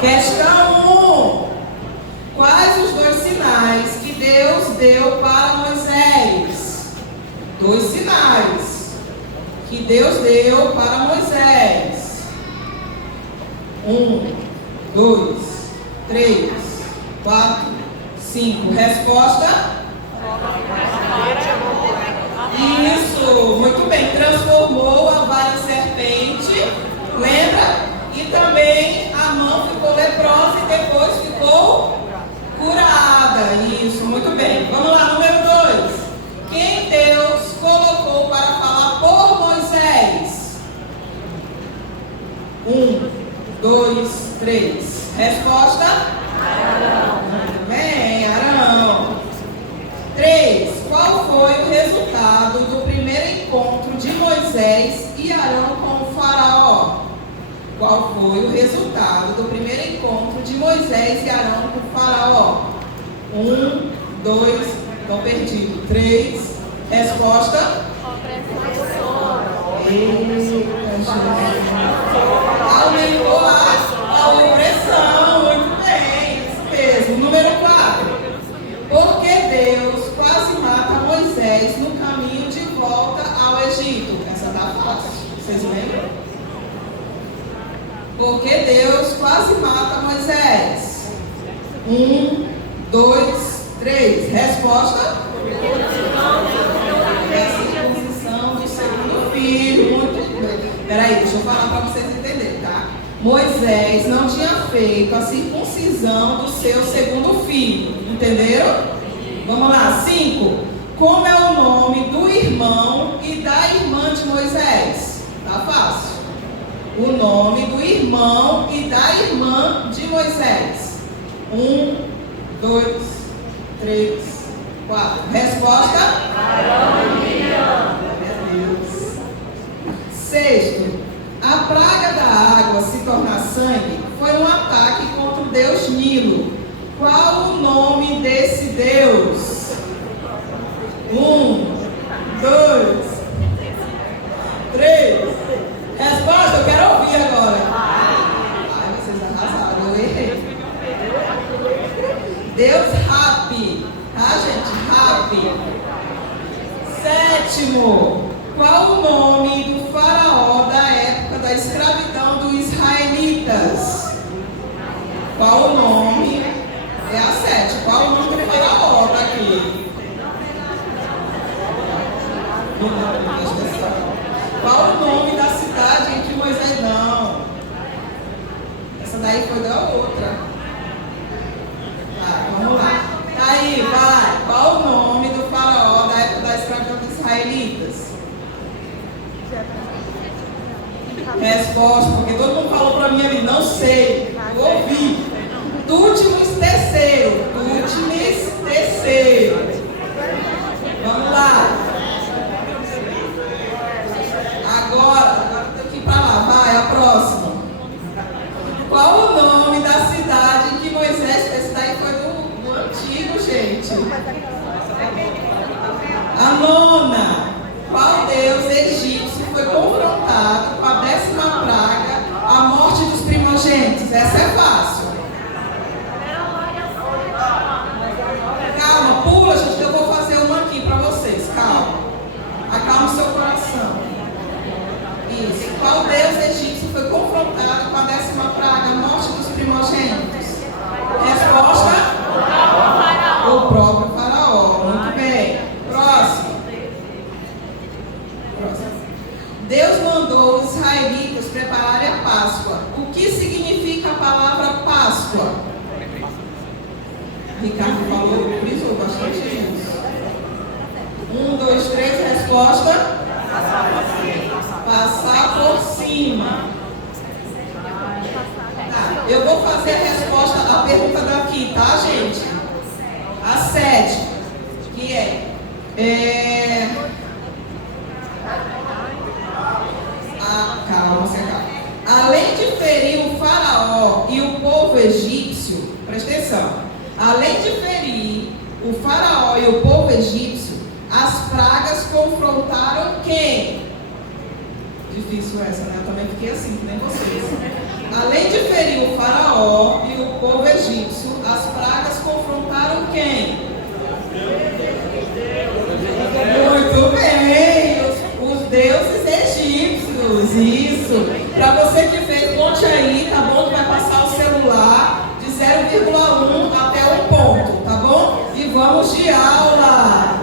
Questão 1. Quais os 2 sinais que Deus deu para Moisés? 2 sinais que Deus deu para Moisés. 1, 2, 3, 4, 5. Resposta? Isso, muito bem. Transformou a vara em serpente, lembra? E também a mão ficou leprosa e depois ficou curada. Isso, muito bem. Vamos lá, número 2. Quem Deus colocou para falar por Moisés? 1, 2, 3. Resposta? Arão. Muito bem, Arão. 3. Qual foi o resultado do primeiro encontro de Moisés e Arão com o faraó? Qual foi o resultado do primeiro encontro de Moisés e Arão com o faraó? 1, 2, estão perdidos. 3. Resposta? Aumentou a opressão. Muito bem, isso mesmo. Número 4. Porque Deus quase mata Moisés no caminho de volta ao Egito. Essa tá fácil, vocês lembram? Porque Deus quase mata Moisés. 1, 2, 3. Resposta? É a circuncisão do segundo filho. Muito bem. Peraí, deixa eu falar para vocês entenderem, tá? Moisés não tinha feito a circuncisão do seu segundo filho. Entenderam? Vamos lá. 5. Como é o nome do irmão e da irmã de Moisés? Tá fácil. O nome do irmão e da irmã de Moisés. 1, 2, 3, 4. Resposta? Arão e Miriam. Meu Deus. 6. A praga da água se tornar sangue foi um ataque contra o deus Nilo. Qual o nome desse deus? 1, 2, 3. Resposta, eu quero ouvir agora. Ai, vocês arrasaram, eu errei. Deus Rapi, tá, gente? Rapi. 7. Qual o nome do faraó da época da escravidão dos israelitas? Qual o nome? É a 7. Qual o nome do faraó daqui? Qual o nome da cidade em que Moisés não? Essa daí foi da outra. Tá, vamos lá. Tá aí, vai. Qual o nome do faraó da época da escravidão dos israelitas? Resposta, porque todo mundo falou pra mim ali, não sei. Ouvi. Tútimes terceiro. Tútimes terceiro. Vamos lá. Agora tem que ir pra lá. Vai, a próxima. Qual o nome da cidade em que Moisés... Esse daí foi do antigo, gente. A 9. Qual deus egípcio foi confrontado com a 10ª praga, a morte dos primogênitos? Essa é fácil. Calma, pula, gente, que eu vou fazer uma aqui para vocês. Calma. Acalma o seu coração. Isso. Qual deus egípcio foi confrontado com a 10ª praga, a morte dos primogênitos? Resposta? O próprio faraó. Muito bem. Próximo. Deus mandou os israelitas prepararem a Páscoa. O que significa a palavra Páscoa? Ricardo falou, frisou bastante isso. 1, 2, 3, resposta? Passar por cima. Tá, eu vou fazer a resposta da pergunta daqui, tá, gente? A 7, que calma, você calma. Além de ferir o faraó e o povo egípcio, presta atenção. Além de ferir o faraó e o povo egípcio, as pragas confrontaram quem? Difícil essa, né? Eu também fiquei assim, que nem vocês. Além de feriu o faraó e o povo egípcio, as pragas confrontaram quem? Muito bem, os deuses egípcios, isso. Para você que fez, conte aí, tá bom? Que vai passar o celular de 0,1 até 1 ponto, tá bom? E vamos de aula.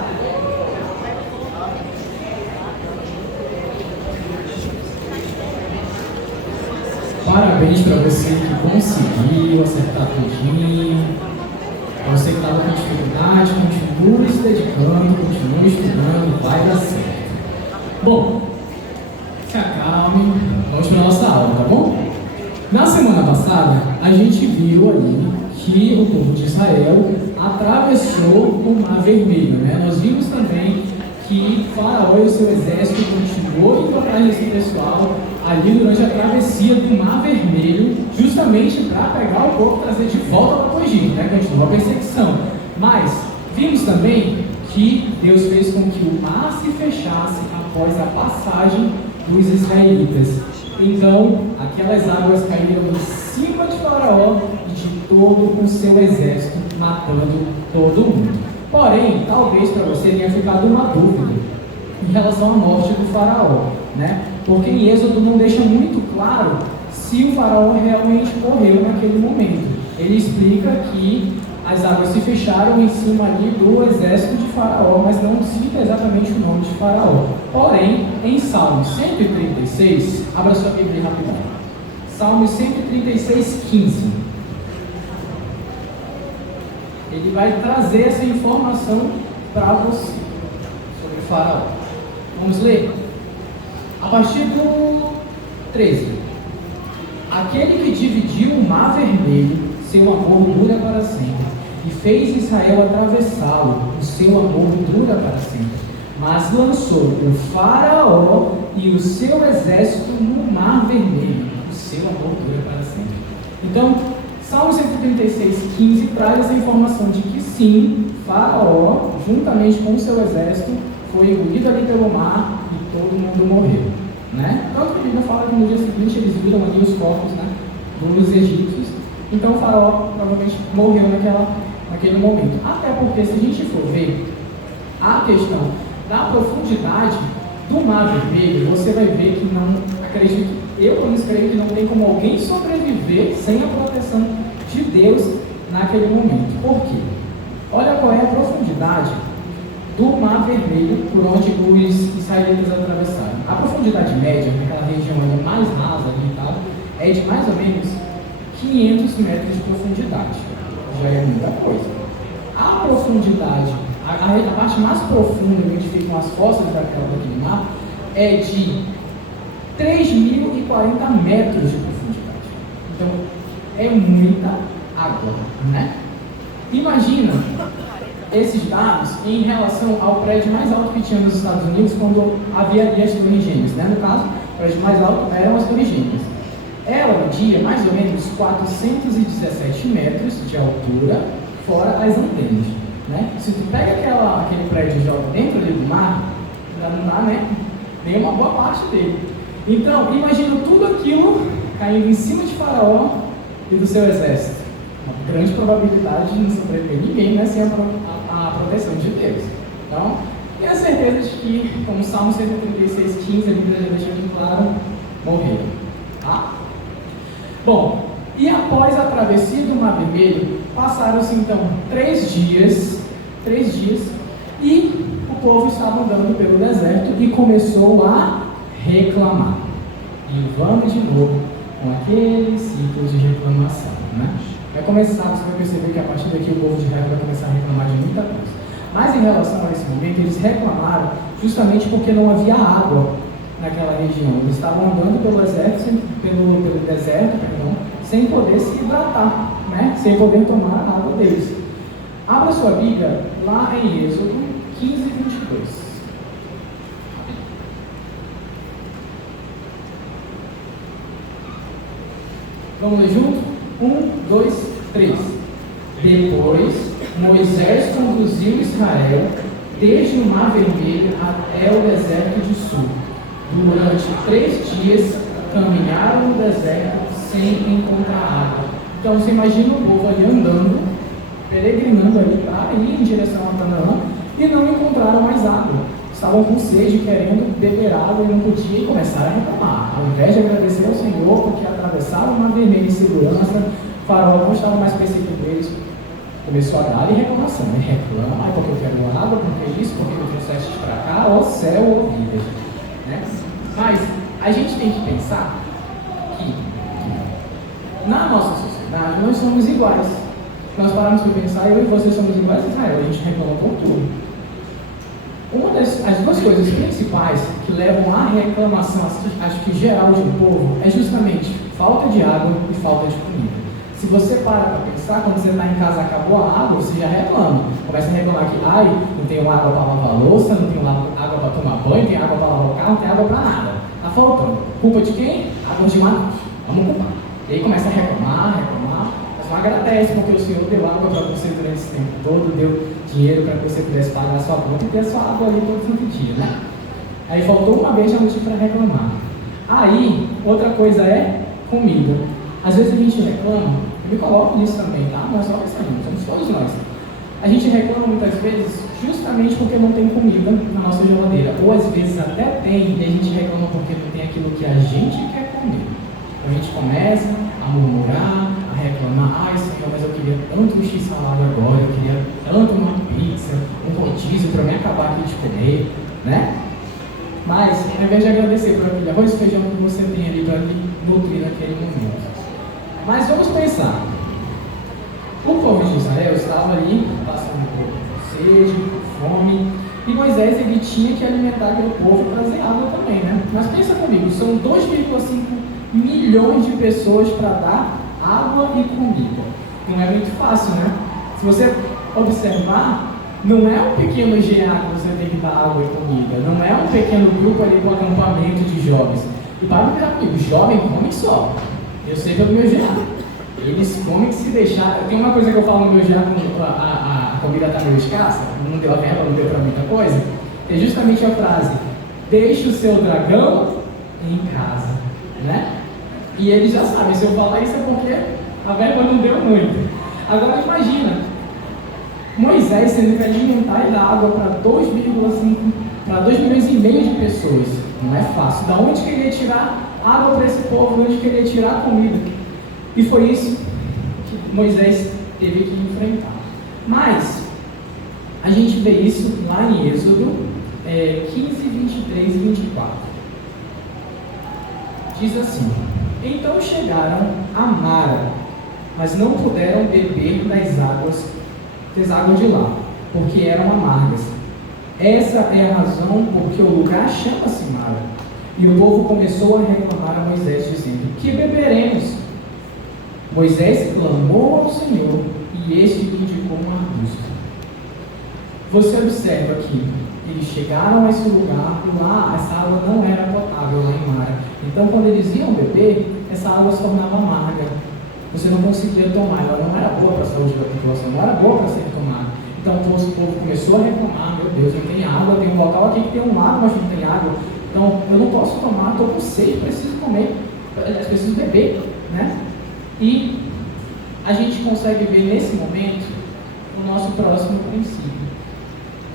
Parabéns para você que conseguiu acertar tudinho. Você que estava com dificuldade, continue se dedicando, continue estudando, vai dar certo. Bom, se acalme, vamos para a nossa aula, tá bom? Na semana passada, a gente viu ali que o povo de Israel atravessou o Mar Vermelho, né? Nós vimos também que Faraó e o seu exército continuou indo atrás desse pessoal ali durante a travessia do Mar Vermelho, justamente para pegar o povo e trazer de volta para o Egito, né? Continuou a perseguição. Mas vimos também que Deus fez com que o mar se fechasse após a passagem dos israelitas. Então, aquelas águas caíram em cima de Faraó e de todo o seu exército, matando todo mundo. Porém, talvez para você tenha ficado uma dúvida em relação à morte do Faraó, né? Porque em Êxodo não deixa muito claro se o Faraó realmente morreu naquele momento. Ele explica que as águas se fecharam em cima ali do exército de Faraó, mas não cita exatamente o nome de Faraó. Porém, em Salmo 136, abra sua Bíblia rapidão. Salmo 136, 15. Ele vai trazer essa informação para você sobre o Faraó. Vamos ler? A partir do 13. Aquele que dividiu o Mar Vermelho, seu amor dura para sempre, e fez Israel atravessá-lo, o seu amor dura para sempre. Mas lançou o Faraó e o seu exército no Mar Vermelho, o seu amor dura para sempre. Então, Salmo 136, 15 traz essa informação de que sim, Faraó, juntamente com o seu exército, foi engolido ali pelo mar e todo mundo morreu, né? Tanto que a Bíblia fala que no dia seguinte eles viram ali os corpos, né, dos egípcios. Então o Faraó provavelmente morreu naquele momento. Até porque, se a gente for ver a questão da profundidade do Mar Vermelho, você vai ver que não, acredito, eu pelo menos creio que não tem como alguém sobreviver sem a proteção de Deus naquele momento. Por quê? Olha qual é a profundidade do Mar Vermelho por onde os israelitas atravessaram. A profundidade média, naquela região ali mais rasa ali e tal, é de mais ou menos 500 metros de profundidade. Já é muita coisa. A profundidade, a parte mais profunda onde ficam as fossas daquele mar, é de 3.040 metros de profundidade. Então, é muita água, né? Imagina esses dados em relação ao prédio mais alto que tinha nos Estados Unidos quando havia ali as Torres Gêmeas, né? No caso, o prédio mais alto eram as Torres Gêmeas. Ela media mais ou menos 417 metros de altura, fora as antenas, né? Se tu pega aquele prédio e joga dentro ali do mar, ainda não dá, né? Nem uma boa parte dele. Então, imagina tudo aquilo caindo em cima de Faraó e do seu exército. Uma grande probabilidade de não sobreviver ninguém, né, sem a proteção de Deus. Então, tenho a certeza de que, como Salmo 136, 15, a Bíblia já deixa bem claro, morreram. Tá? Bom, e após a travessia do Mar Vermelho, passaram-se então 3 dias, e o povo estava andando pelo deserto e começou a reclamar. E vamos de novo com aquele ciclo de reclamação, né? Vai começar, você vai perceber que a partir daqui o povo de Israel vai começar a reclamar de muita coisa. Mas em relação a esse momento, eles reclamaram justamente porque não havia água naquela região. Eles estavam andando pelo deserto, sem poder se hidratar, né? Sem poder tomar a água deles. Abra sua Bíblia lá em Êxodo 15, 22. Vamos ler junto? 1, 2, 3. Depois, Moisés conduziu Israel desde o Mar Vermelho até o deserto de Sul. Durante 3 dias, caminharam no deserto sem encontrar água. Então você imagina o povo ali andando, peregrinando ali para ir em direção a Canaã e não encontraram mais água. Estavam com sede, querendo beber água e não podiam, e começaram a reclamar. Ao invés de agradecer ao Senhor porque atravessaram o Mar Vermelho em segurança, o faraó não estava mais perseguindo eles. Começou a dar reclamação. Ele reclama, porque eu quero água, porque isso, porque eu trouxeste para cá, ó céu, ó vida. Né? Mas a gente tem que pensar que na nossa sociedade nós somos iguais. Nós paramos para pensar, eu e você somos iguais a Israel, a gente reclama por tudo. As duas coisas principais que levam à reclamação, acho que geral de um povo, é justamente falta de água e falta de comida. Se você para pensar, quando você está em casa acabou a água, você já reclama. Começa a reclamar que, não tenho água para lavar a louça, não tenho água para tomar banho, não tenho água para lavar o carro, não tem água para nada. Está faltando. Culpa de quem? Água de Manaus. Vamos culpar. E aí começa a reclamar, mas não agradece porque o Senhor deu água para você durante esse tempo todo, deu dinheiro para que você pudesse pagar a sua conta e ter a sua água ali todo santo dia, né? Aí faltou uma vez já motivo para reclamar. Aí, outra coisa é comida. Às vezes a gente reclama, eu me coloco nisso também, tá? Não é só pensando, somos todos nós. A gente reclama muitas vezes justamente porque não tem comida na nossa geladeira. Ou às vezes até tem e a gente reclama porque não tem aquilo que a gente quer comer. A gente começa a murmurar, a reclamar, Senhor, mas eu queria tanto um x-salada agora, eu queria tanto uma pizza, um rodízio para me acabar aqui de comer, né? Mas, ao invés de agradecer por aquele arroz e feijão que você tem ali para lhe nutrir naquele momento. Mas vamos pensar. O povo de Israel estava ali, passando por sede, por fome, e Moisés ele tinha que alimentar aquele povo e trazer água também, né? Mas pensa comigo, são 2,5 milhões de pessoas para dar água e comida. Não é muito fácil, né? Se você observar, não é um pequeno GA que você tem que dar água e comida, não é um pequeno grupo ali com acampamento de jovens. E para pensar comigo, jovem come só. Eu sei pelo meu GA. Eles comem que se deixar. Tem uma coisa que eu falo no meu GA quando a comida está meio escassa, não deu a verba, não deu para muita coisa, é justamente a frase: deixe o seu dragão em casa, né? E eles já sabem, se eu falar isso é porque a verba não deu muito. Agora imagina, Moisés tendo que alimentar e dar água para 2 milhões e meio de pessoas. Não é fácil. Da onde que ele ia tirar água para esse povo? De onde que ele ia tirar comida? E foi isso que Moisés teve que enfrentar. Mas a gente vê isso lá em Êxodo 15, 23 e 24. Diz assim: então chegaram a Mara, mas não puderam beber das águas de lá, porque eram amargas. Essa é a razão porque o lugar chama-se Mara. E o povo começou a reclamar a Moisés, dizendo: que beberemos? Moisés clamou ao Senhor, e este lhe indicou um arbusto. Você observa que eles chegaram a esse lugar, e lá essa água não era potável lá em Mara. Então, quando eles iam beber, essa água se tornava amarga. Você não conseguia tomar, ela não era boa para a saúde da população, não era boa para ser tomada. Então, o povo começou a reclamar: meu Deus, não tem água, tem um local aqui que tem um lago, mas não tem água. Então, eu não posso tomar, estou com sede, preciso comer, preciso beber, né? E a gente consegue ver nesse momento o nosso próximo princípio.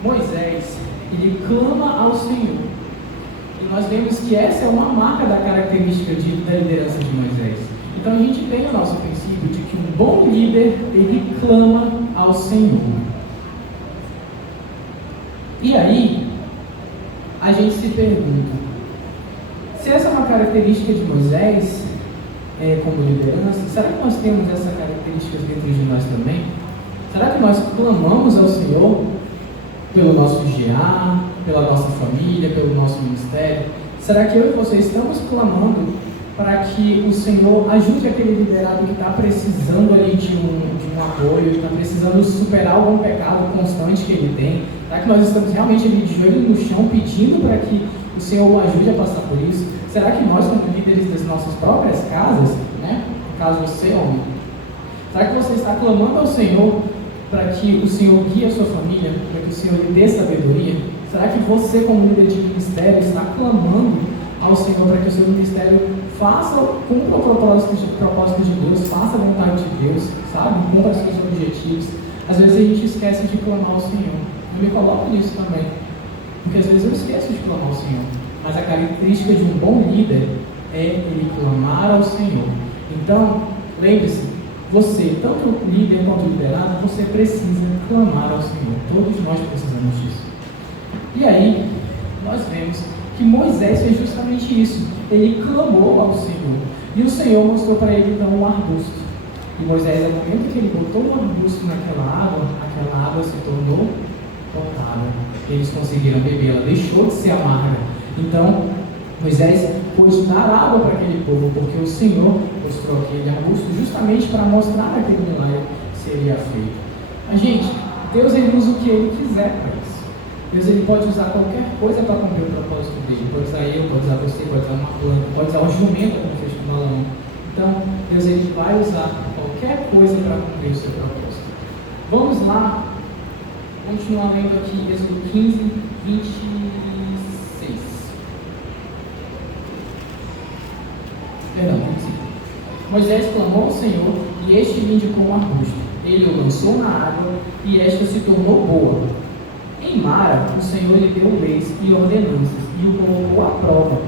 Moisés, ele clama ao Senhor. E nós vemos que essa é uma marca da característica da liderança de Moisés. Então a gente tem o nosso princípio de que um bom líder, ele clama ao Senhor. E aí, a gente se pergunta, se essa é uma característica de Moisés, como liderança, será que nós temos essa característica dentro de nós também? Será que nós clamamos ao Senhor pelo nosso GA, pela nossa família, pelo nosso ministério? Será que eu e você estamos clamando para que o Senhor ajude aquele liderado que está precisando ali de um apoio, que está precisando superar algum pecado constante que ele tem? Será que nós estamos realmente ali de joelho no chão pedindo para que o Senhor o ajude a passar por isso? Será que nós, como líderes das nossas próprias casas, né? No caso você, homem, será que você está clamando ao Senhor para que o Senhor guie a sua família, para que o Senhor lhe dê sabedoria? Será que você, como líder de ministério, está clamando ao Senhor para que o seu ministério cumpra o propósito de Deus, faça a vontade de Deus, sabe? Cumpra os seus objetivos. Às vezes a gente esquece de clamar ao Senhor. Eu me coloco nisso também, porque às vezes eu esqueço de clamar ao Senhor. Mas a característica de um bom líder é ele clamar ao Senhor. Então, lembre-se, você, tanto líder quanto liderado, você precisa clamar ao Senhor. Todos nós precisamos disso. E aí, nós vemos que Moisés fez justamente isso. Ele clamou ao Senhor. E o Senhor mostrou para ele então um arbusto. E Moisés, no momento que ele botou o arbusto naquela água se tornou potável. Eles conseguiram beber, ela deixou de ser amarga. Então, Moisés pôde dar água para aquele povo, porque o Senhor mostrou aquele arbusto justamente para mostrar que aquele milagre seria feito. A gente, Deus ele usa o que ele quiser para isso. Deus ele pode usar qualquer coisa para cumprir o propósito dele. Pode usar eu, pode usar você, pode usar uma planta, pode usar um jumento, como fez com Balaão. Então, Deus ele vai usar qualquer coisa para cumprir o seu propósito. Vamos lá, continuar lendo aqui, Êxodo 15, 26. Perdão, 25. Moisés clamou ao Senhor e este lhe indicou um arbusto. Ele o lançou na água e esta se tornou boa. Em Mara, o Senhor lhe deu leis e ordenanças e o colocou à prova,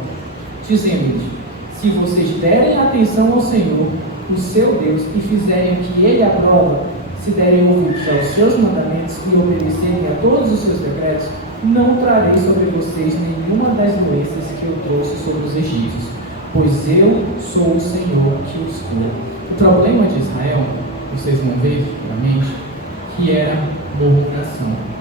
dizendo-lhes: se vocês derem atenção ao Senhor, o seu Deus, e fizerem o que ele aprova, se derem ouvidos aos seus mandamentos e obedecerem a todos os seus decretos, não trarei sobre vocês nenhuma das doenças que eu trouxe sobre os egípcios, pois eu sou o Senhor que os cura. O problema de Israel, vocês vão ver claramente, que era murmuração.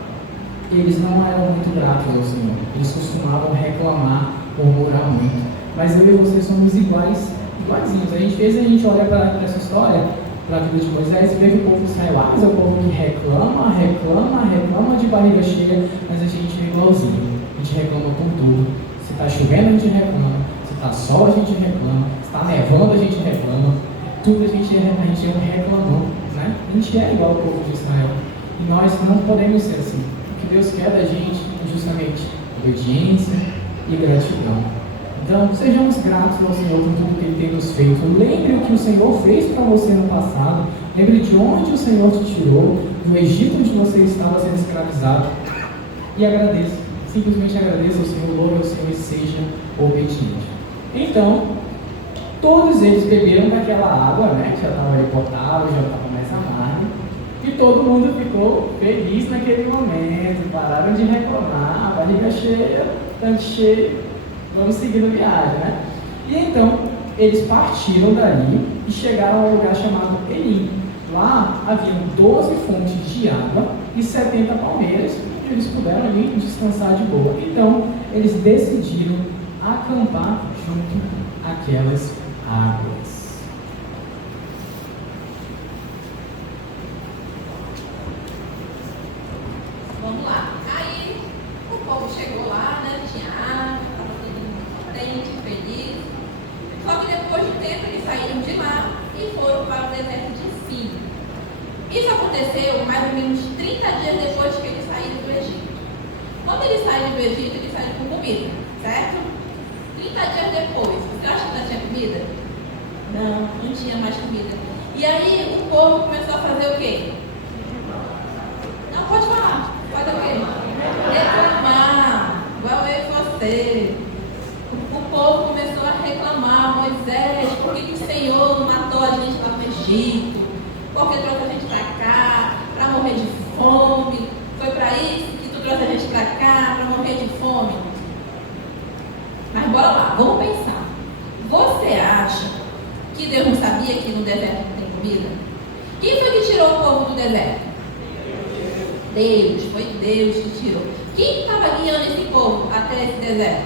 Eles não eram muito gratos ao Senhor, eles costumavam reclamar, murmurar muito. Mas eu e você somos iguaizinhos. A gente olha para essa história, para a vida de Moisés, e vê que o povo de Israel, mas é o povo que reclama de barriga cheia, mas a gente é igualzinho. A gente reclama por tudo. Se está chovendo, a gente reclama. Se está sol, a gente reclama. Se está nevando, a gente reclama. Tudo a gente é reclamando, né? A gente é igual ao povo de Israel. E nós não podemos ser assim. O que Deus quer da gente é justamente obediência e gratidão. Então, sejamos gratos ao Senhor por tudo que Ele tem nos feito. Lembre o que o Senhor fez para você no passado. Lembre de onde o Senhor te tirou, do Egito onde você estava sendo escravizado. E agradeça. Simplesmente agradeça ao Senhor, louve ao Senhor e seja obediente. Então, todos eles beberam daquela água, né, que já estava ali potável, já estava mais amarga. E todo mundo ficou feliz naquele momento. Pararam de reclamar, barriga cheia, tanque cheio. Vamos seguir a viagem, né? E então, eles partiram dali e chegaram a um lugar chamado Elim. Lá haviam 12 fontes de água e 70 palmeiras, e eles puderam ali descansar de boa. Então, eles decidiram acampar junto àquelas águas. Vamos lá. Aí, o povo chegou lá, né? Tinha água, estava todo mundo contente, feliz. Só que depois de tempo eles saíram de lá e foram para o deserto de Sim. Isso aconteceu mais ou menos 30 dias depois que eles saíram do Egito. Quando eles saíram do Egito, eles saíram com comida, certo? 30 dias depois, você acha que ainda tinha comida? Não tinha mais comida. E aí o povo começou a fazer o quê? Não, pode falar. Fazer o quê? Reclamar. Igual eu e você. O povo começou a reclamar: Moisés, por que o Senhor não matou a gente lá no Egito? Por que trouxe a gente para cá? Para morrer de fome? Foi para isso que tu trouxe a gente para cá? Para morrer de fome? Mas bora lá, vamos pensar. Você acha que Deus não sabia que no deserto não tem comida? Quem foi que tirou o povo do deserto? Deus, foi Deus que tirou. Quem estava guiando esse povo até esse deserto?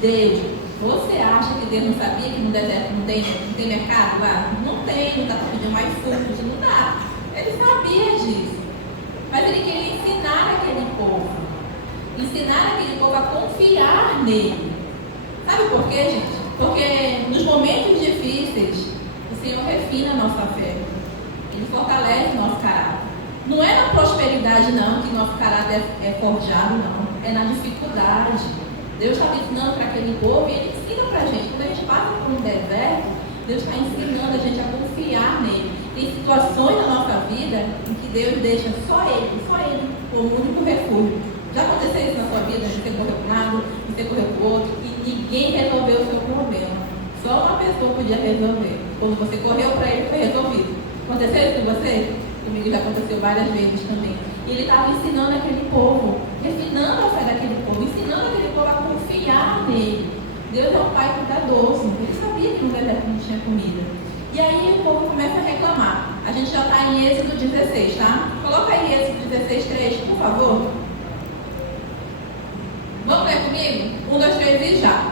Deus. Você acha que Deus não sabia que no deserto não tem mercado lá? Não tem, não dá para pedir mais frutos, não dá. Ele sabia disso. Mas ele queria ensinar aquele povo. Ensinar aquele povo a confiar nele. Sabe por quê, gente? Porque nos momentos difíceis, o Senhor refina a nossa fé. Ele fortalece o nosso caráter. Não é na prosperidade, não, que nosso caráter é forjado, não. É na dificuldade. Deus estava ensinando para aquele povo e Ele ensina para a gente. Quando a gente passa por um deserto, Deus está ensinando a gente a confiar nele. Tem situações na nossa vida em que Deus deixa só Ele como o único refúgio. Já aconteceu isso na sua vida? Você correu para um lado, você correu para o outro e ninguém resolveu o seu problema. Só uma pessoa podia resolver. Quando você correu para Ele, foi resolvido. Aconteceu isso com você? Comigo já aconteceu várias vezes também. E Ele estava ensinando aquele povo, refinando a fé daquele povo, ensinando aquele povo a confiar nele. Deus é um pai cuidadoso. Ele sabia que no deserto não tinha comida. E aí o povo começa a reclamar. A gente já está em Êxodo 16, tá? Coloca aí Êxodo 16, 3, por favor. Vamos ler comigo? 1, 2, 3 e já.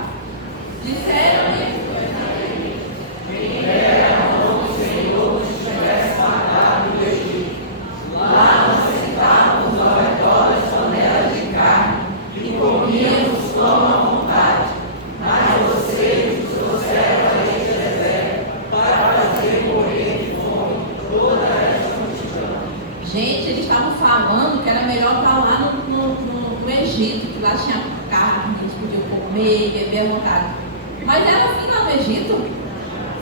Disseram-lhe. Gente, eles estavam falando que era melhor estar lá no Egito, que lá tinha carne, eles podiam comer, beber à vontade. Mas era assim lá no Egito.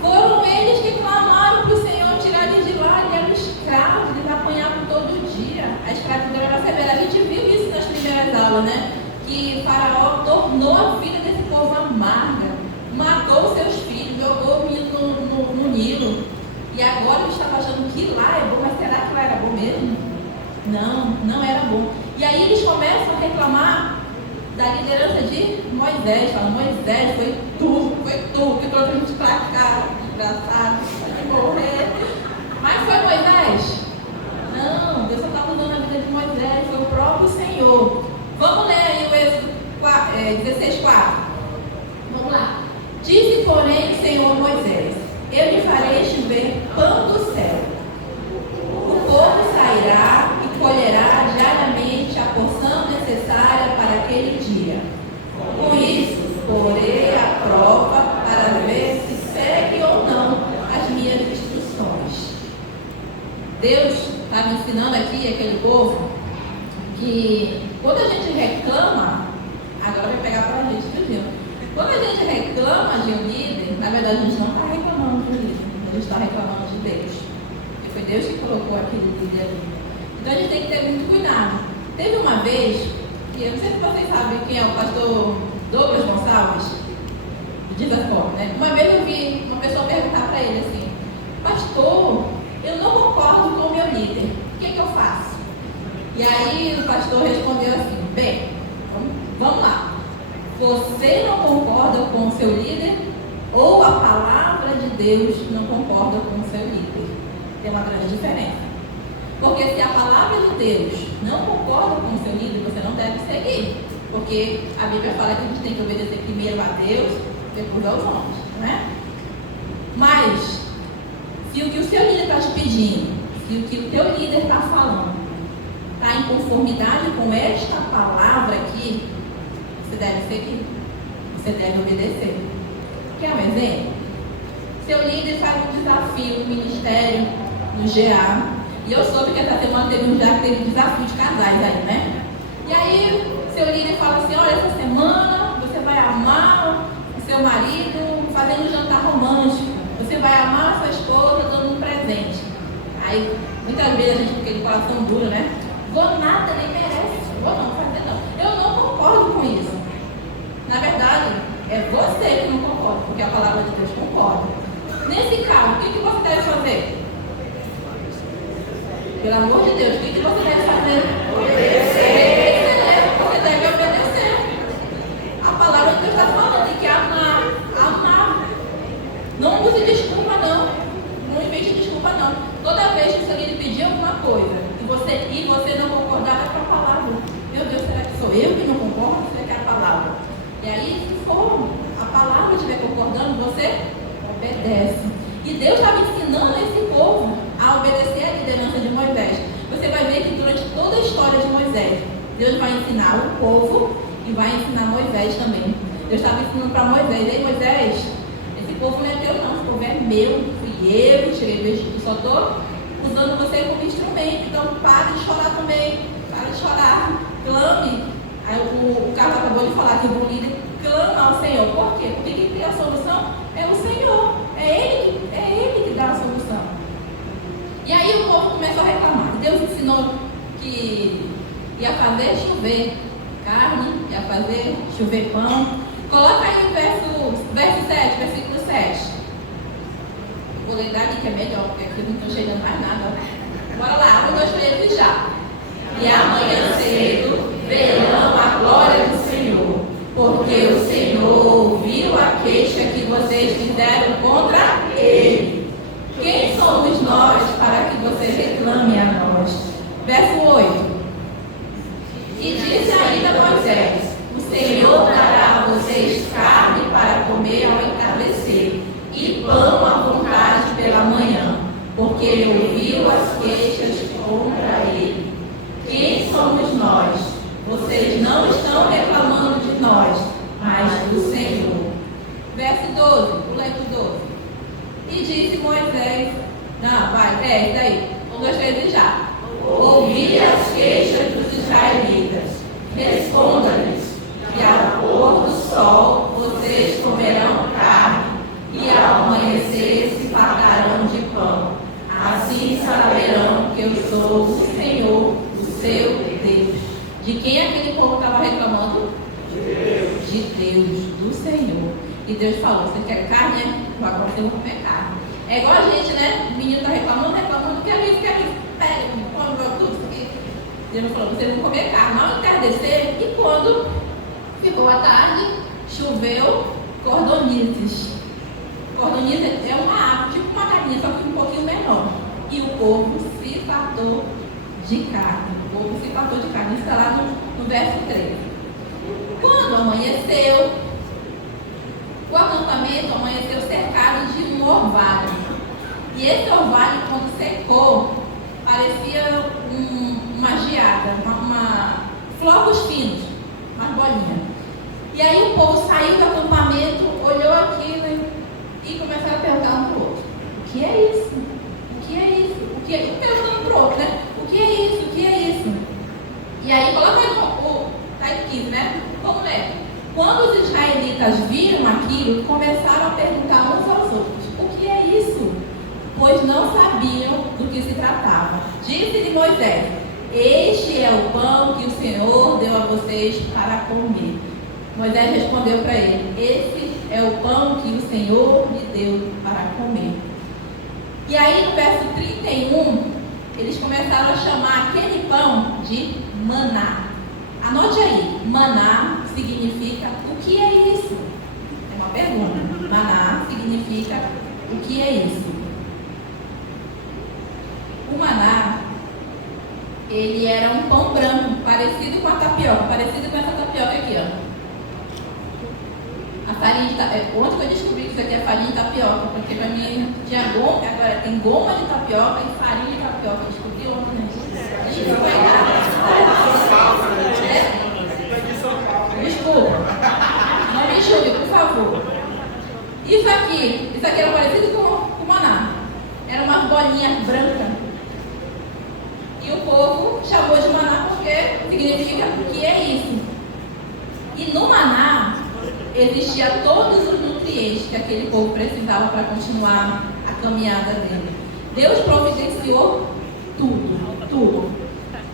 Foram eles que clamaram para o Senhor tirar eles de lá, eles eram escravos, eles apanhavam todo dia. A escravidão era severa. A gente viu isso nas primeiras aulas, né? Que Faraó tornou a vida desse povo amarga, matou seus filhos, jogou o menino no Nilo. E agora eles estavam achando que lá é bom, mas será que lá era bom mesmo? Não era bom. E aí eles começam a reclamar da liderança de Moisés. Falam, Moisés, foi tu que trouxe a gente para cá, desgraçado, vai morrer. Mas foi Moisés? Não, Deus só estava usando a vida de Moisés, foi o próprio Senhor. Vamos ler aí o Êxodo 16, 4. Vamos lá. Disse, porém, o Senhor a Moisés: eu lhe farei chover pão do céu. O povo sairá e colherá diariamente a porção necessária para aquele dia. Com isso, porei a prova para ver se segue ou não as minhas instruções. Deus está me ensinando aqui, aquele povo, que quando a gente reclama, agora vai pegar para a gente, viu? Quando a gente reclama de um líder, na verdade a gente não está reclamando de um líder, a gente está reclamando de Deus. Porque foi Deus que colocou aquele líder ali. Então a gente tem que ter muito cuidado. Teve uma vez, que eu não sei se vocês sabem quem é o pastor Douglas Gonçalves, de Desaforo, né? Uma vez eu vi uma pessoa perguntar para ele assim: pastor, eu não concordo com o meu líder, o que eu faço? E aí o pastor respondeu assim: bem, vamos lá. Você não concorda com o seu líder ou a palavra de Deus não concorda com o seu líder? Tem uma grande diferença. Porque se a palavra de Deus não concorda com o seu líder, você não deve seguir. Porque a Bíblia fala que a gente tem que obedecer primeiro a Deus, depois aos homens, né? Mas, se o que o seu líder está te pedindo, se o que o teu líder está falando, está em conformidade com esta palavra aqui, você deve seguir, você deve obedecer. Quer um exemplo? Seu líder faz um desafio no ministério, no GA, e eu soube que essa semana teve um desafio de casais aí, né? E aí, seu líder fala assim: olha, essa semana você vai amar o seu marido fazendo um jantar romântico, você vai amar a sua esposa dando um presente. Aí, muitas vezes a gente com aquele coração duro, né? Vou nada, nem merece, vou não fazer não. Eu não concordo com isso. Na verdade, é você que não concorda, porque a palavra de Deus concorda. Nesse caso, o que você deve fazer? Pelo amor de Deus, o que você deve fazer? Obedecer. Você deve obedecer. A palavra de Deus está falando, tem que amar. Não use desculpa não. Não invente desculpa não. Toda vez que o seu líder pedir alguma coisa e você não concordar com a palavra, meu Deus, será que sou eu que não concordo? Será que é a palavra? E aí, se for a palavra estiver concordando, você obedece. E Deus estava ensinando esse povo a obedecer a liderança de Moisés. Você vai ver que durante toda a história de Moisés, Deus vai ensinar o povo e vai ensinar Moisés também. Deus estava ensinando para Moisés: ei Moisés, esse povo não é teu não, esse povo é meu, fui eu que tirei do Egito, só estou usando você como instrumento. Então pare de chorar também, pare de chorar, clame Aí o Carlos acabou de falar que o bom líder clama ao Senhor. Por quê? Porque quem tem a solução é o Senhor. É Ele que dá a solução. E aí o povo começou a reclamar. Deus ensinou que ia fazer chover carne, ia fazer chover pão. Coloca aí o verso 7, versículo 7. Vou ler daqui que é melhor, porque aqui não estou chegando mais nada. Bora lá, 1, 2, 3 e já. E amanhã cedo verão a glória do Senhor, porque o Senhor ouviu a queixa que vocês fizeram contra Ele. Quem somos nós para que vocês reclamem a nós? Verso 8. E disse ainda Moisés: o Senhor dará a vocês carne para comer ao entardecer, e pão à vontade pela manhã, porque Ele ouviu as queixas contra Ele. Quem somos nós? Vocês não estão reclamando de nós, mas do Senhor. Verso 12, o leito 12. E disse Moisés, daí, 1, 2, 3 e já. Ouvi as queixas dos israelitas, responda-lhes, que ao pôr do sol vocês comerão carne, e ao amanhecer se fartarão de pão. Assim saberão que eu sou o Senhor, o seu Deus. De quem aquele povo estava reclamando? De Deus, do Senhor. E Deus falou: você quer carne? Agora você vai comer carne. É igual a gente, né? O menino está reclamando, quero isso. Pega, come tudo isso aqui. Deus falou: vocês vão comer carne. Ao entardecer, e quando ficou a tarde, choveu cordonizes. Cordonizes é uma árvore, tipo uma galinha, só que um pouquinho menor. E o povo se fartou de carne. O povo se fartou de carne. Isso está lá no verso 3. Quando amanheceu, o acampamento amanheceu cercado de um orvalho. E esse orvalho, quando secou, parecia uma geada, flocos finos, umas bolinhas. E aí o povo saiu do acampamento, olhou aquilo e começaram a perguntar um para o outro: o que é isso? O que é isso? O que é isso? Perguntando um para o outro, né? O que é isso? O que é isso? E aí, coloca aí tá em 15, né? Vamos ler. Quando os israelitas viram aquilo, começaram a perguntar uns aos outros: o que é isso? Pois não sabiam do que se tratava. Disse-lhe Moisés: este é o pão que o Senhor deu a vocês para comer. Moisés respondeu para ele: esse é o pão que o Senhor me deu para comer. E aí no verso 31, eles começaram a chamar aquele pão de maná. Anote aí: maná significa o que é isso? É uma pergunta. Maná significa o que é isso? O maná, ele era um pão branco, parecido com a tapioca, parecido com essa tapioca aqui, ó. A farinha de tapioca. Ontem que eu descobri que isso aqui é farinha de tapioca, porque para mim tinha goma, agora tem goma de tapioca e farinha de tapioca. Eu descobri ontem, né? Desculpa. Não me julgue, por favor. Isso aqui era parecido com maná. Era uma bolinha branca. E o povo chamou de maná porque significa o que é isso. E no maná existia todos os nutrientes que aquele povo precisava para continuar a caminhada dele. Deus providenciou tudo.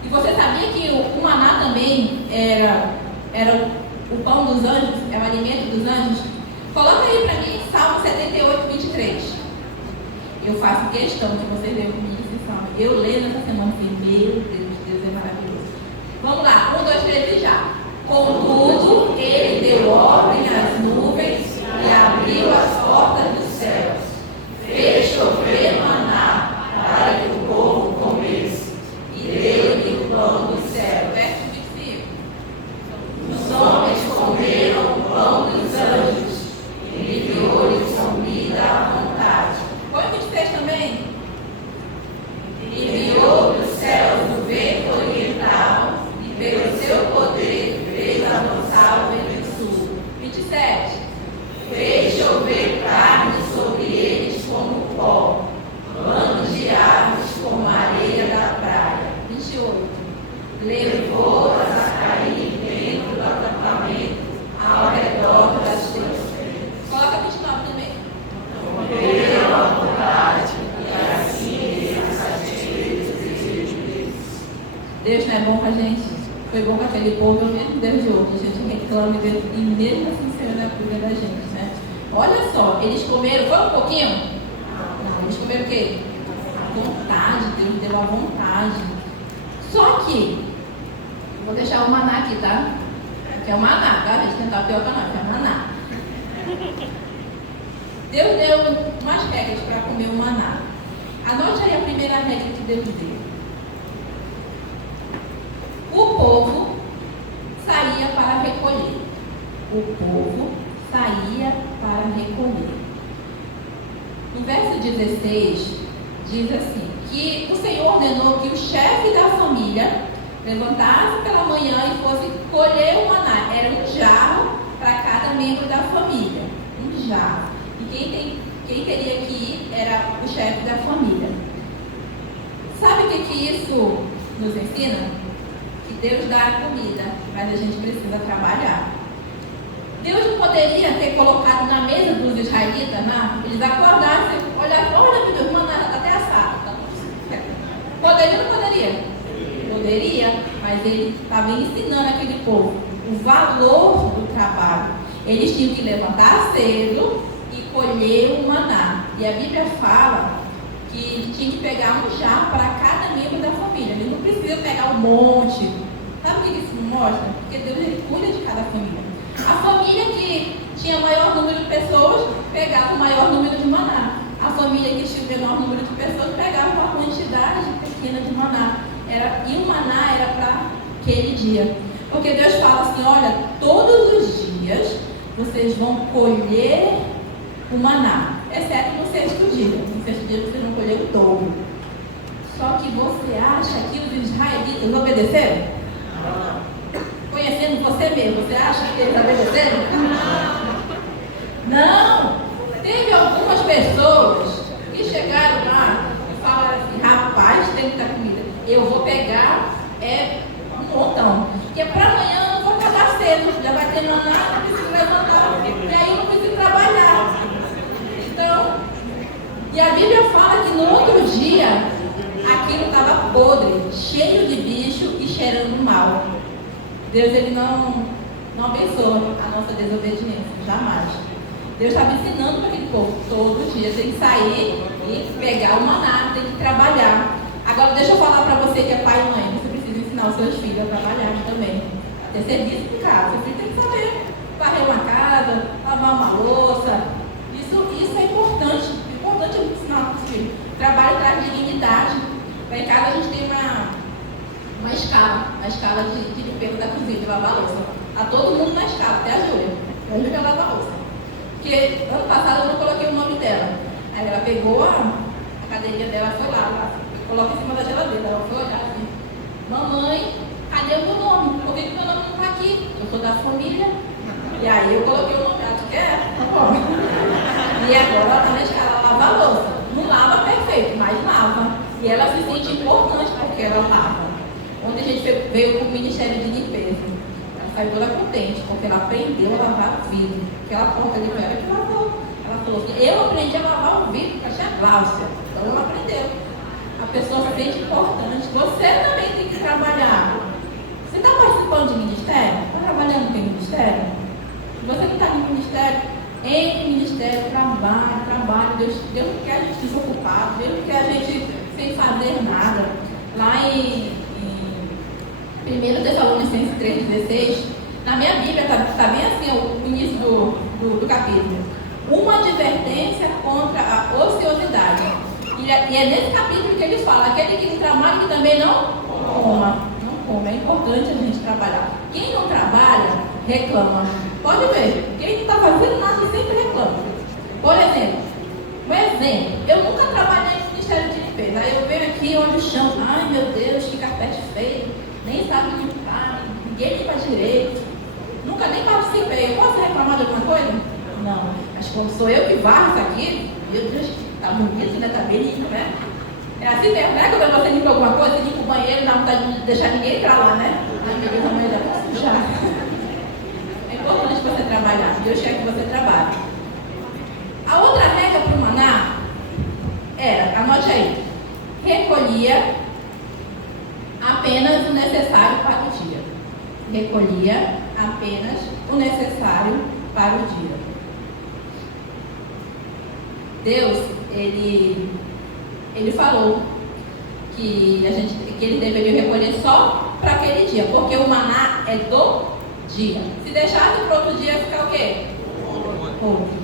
E você sabia que o maná também era o pão dos anjos, é o alimento dos anjos? Coloca aí para mim Salmo 78, 23. Eu faço questão de você ler comigo esse salmo. Eu leio nessa semana e meu Deus é maravilhoso. Vamos lá, 1, 2, 3 e já. Contudo, ele deu ordem às nuvens e abriu as portas dos céus. Fez chover maná para que o povo comesse. E deu-lhe o pão do céu. Verso 25. Os homens comeram o pão dos anjos. E enviou-lhes comida à vontade. Põe 26 também. Enviou dos céus o vento oriental e pelo seu poder fez avançar o vento sul. 27. Fez chover Deus não é bom com a gente? Foi bom com aquele povo, o mesmo Deus de hoje. A gente reclama e mesmo assim o Senhor não cuida da gente, né? Olha só, eles comeram, foi um pouquinho? Não, eles comeram o quê? A vontade, Deus deu a vontade. Só que, vou deixar o maná aqui, tá? Que é o maná, tá? A gente tentar pior não, que é o maná. Deus deu umas regras para comer o maná. Anote aí a primeira regra que Deus deu. O povo saía para recolher. O povo saía para recolher. No verso 16, diz assim, que o Senhor ordenou que o chefe da família levantasse pela manhã e fosse colher o maná. Era um jarro para cada membro da família. Um jarro. E quem teria que ir era o chefe da família. Sabe o que isso nos ensina? Que Deus dá a comida, mas a gente precisa trabalhar. Deus não poderia ter colocado na mesa dos israelitas, não? Eles acordassem, olhavam, olha meu Deus, o maná está até assado. Poderia ou não poderia? Poderia, mas ele estava ensinando aquele povo o valor do trabalho. Eles tinham que levantar cedo e colher o maná. E a Bíblia fala que tinha que pegar um jarro para cada membro da família. Eles não precisam pegar um monte. Sabe o que isso mostra? Porque Deus ele cuida de cada família. A família que tinha maior número de pessoas pegava o maior número de maná. A família que tinha o menor número de pessoas pegava uma quantidade pequena de maná. E o maná era para aquele dia. Porque Deus fala assim, olha, todos os dias vocês vão colher o maná, exceto no sexto dia. No sexto dia vocês vão colher o dobro. Só que você acha que os israelitas obedeceram? Conhecendo você mesmo, você acha que eles obedeceram? Não! Teve algumas pessoas que chegaram lá e falaram assim, rapaz, tem muita comida. Eu vou pegar um montão. Porque para amanhã eu não vou acabar cedo. Já vai ter maná, não preciso levantar. E aí eu não preciso trabalhar. Então, e a Bíblia fala que no outro dia aquilo estava podre, cheio de bicho e cheirando mal. Deus ele não abençoa a nossa desobediência, jamais. Deus estava ensinando para aquele povo, todo dia tem que sair e pegar o maná, tem que trabalhar. Agora deixa eu falar para você que é pai e mãe, você precisa ensinar os seus filhos a trabalhar também, a ter serviço em casa. Você tem que saber varrer uma casa, lavar uma louça. Isso é importante. É importante ensinar para os filhos. Trabalho traz dignidade. Lá em casa a gente tem uma escala de limpeza da cozinha, de lavar a louça. Está todo mundo na escala, até a Júlia. A Júlia lava a louça. Porque ano passado eu não coloquei o nome dela. Aí ela pegou a cadeirinha dela, foi lá, coloca em cima da geladeira. Ela foi olhar assim, mamãe, cadê o meu nome? Por que o meu nome não está aqui? Eu sou da família. E aí eu coloquei o nome dela, tu quer? Tá bom. E agora ela está na escala, lava a louça. Não lava perfeito, mas lava. E ela se sente importante porque ela lava. Ontem a gente veio com o Ministério de Limpeza. Ela saiu toda contente, porque ela aprendeu a lavar o vidro. Aquela porta ali para ela que lavou. Ela falou assim, eu aprendi a lavar o vidro, porque eu tinha Cláudia. Então ela aprendeu. A pessoa se sente importante. Você também tem que trabalhar. Você está participando de ministério? Está trabalhando com o ministério? Se você não está no ministério, entre no ministério, trabalhe. Deus não quer a gente desocupado, Deus não quer a gente sem fazer nada. Lá em 1 Tessalonicenses 3,16, na minha Bíblia está bem assim o início do capítulo. Uma advertência contra a ociosidade. E é nesse capítulo que eles falam, aquele que não trabalha que também não coma. Não coma. É importante a gente trabalhar. Quem não trabalha, reclama. Pode ver, quem não está fazendo nada sempre reclama. Por exemplo, eu nunca trabalhei no Ministério de Limpeza. Aí eu venho aqui onde o chão, ai meu Deus, que carpete feio, nem sabe limpar, ninguém limpa direito. Nunca nem participei. Eu posso reclamar de alguma coisa? Não. Mas quando sou eu que varro isso aqui, meu Deus, tá bonito, né? Tá bem limpo, né? É assim mesmo, né? Quando você limpa alguma coisa, você limpa o banheiro, dá vontade de deixar ninguém entrar lá, né? Ai meu Deus, amanhã já vai sujar. É importante você trabalhar. Deus quer que você trabalhe. A outra regra para o maná era, anote aí, recolhia apenas o necessário para o dia. Recolhia apenas o necessário para o dia. Deus, ele falou que ele deveria recolher só para aquele dia, porque o maná é do dia. Se deixasse para outro dia, ia ficar o quê? Podre.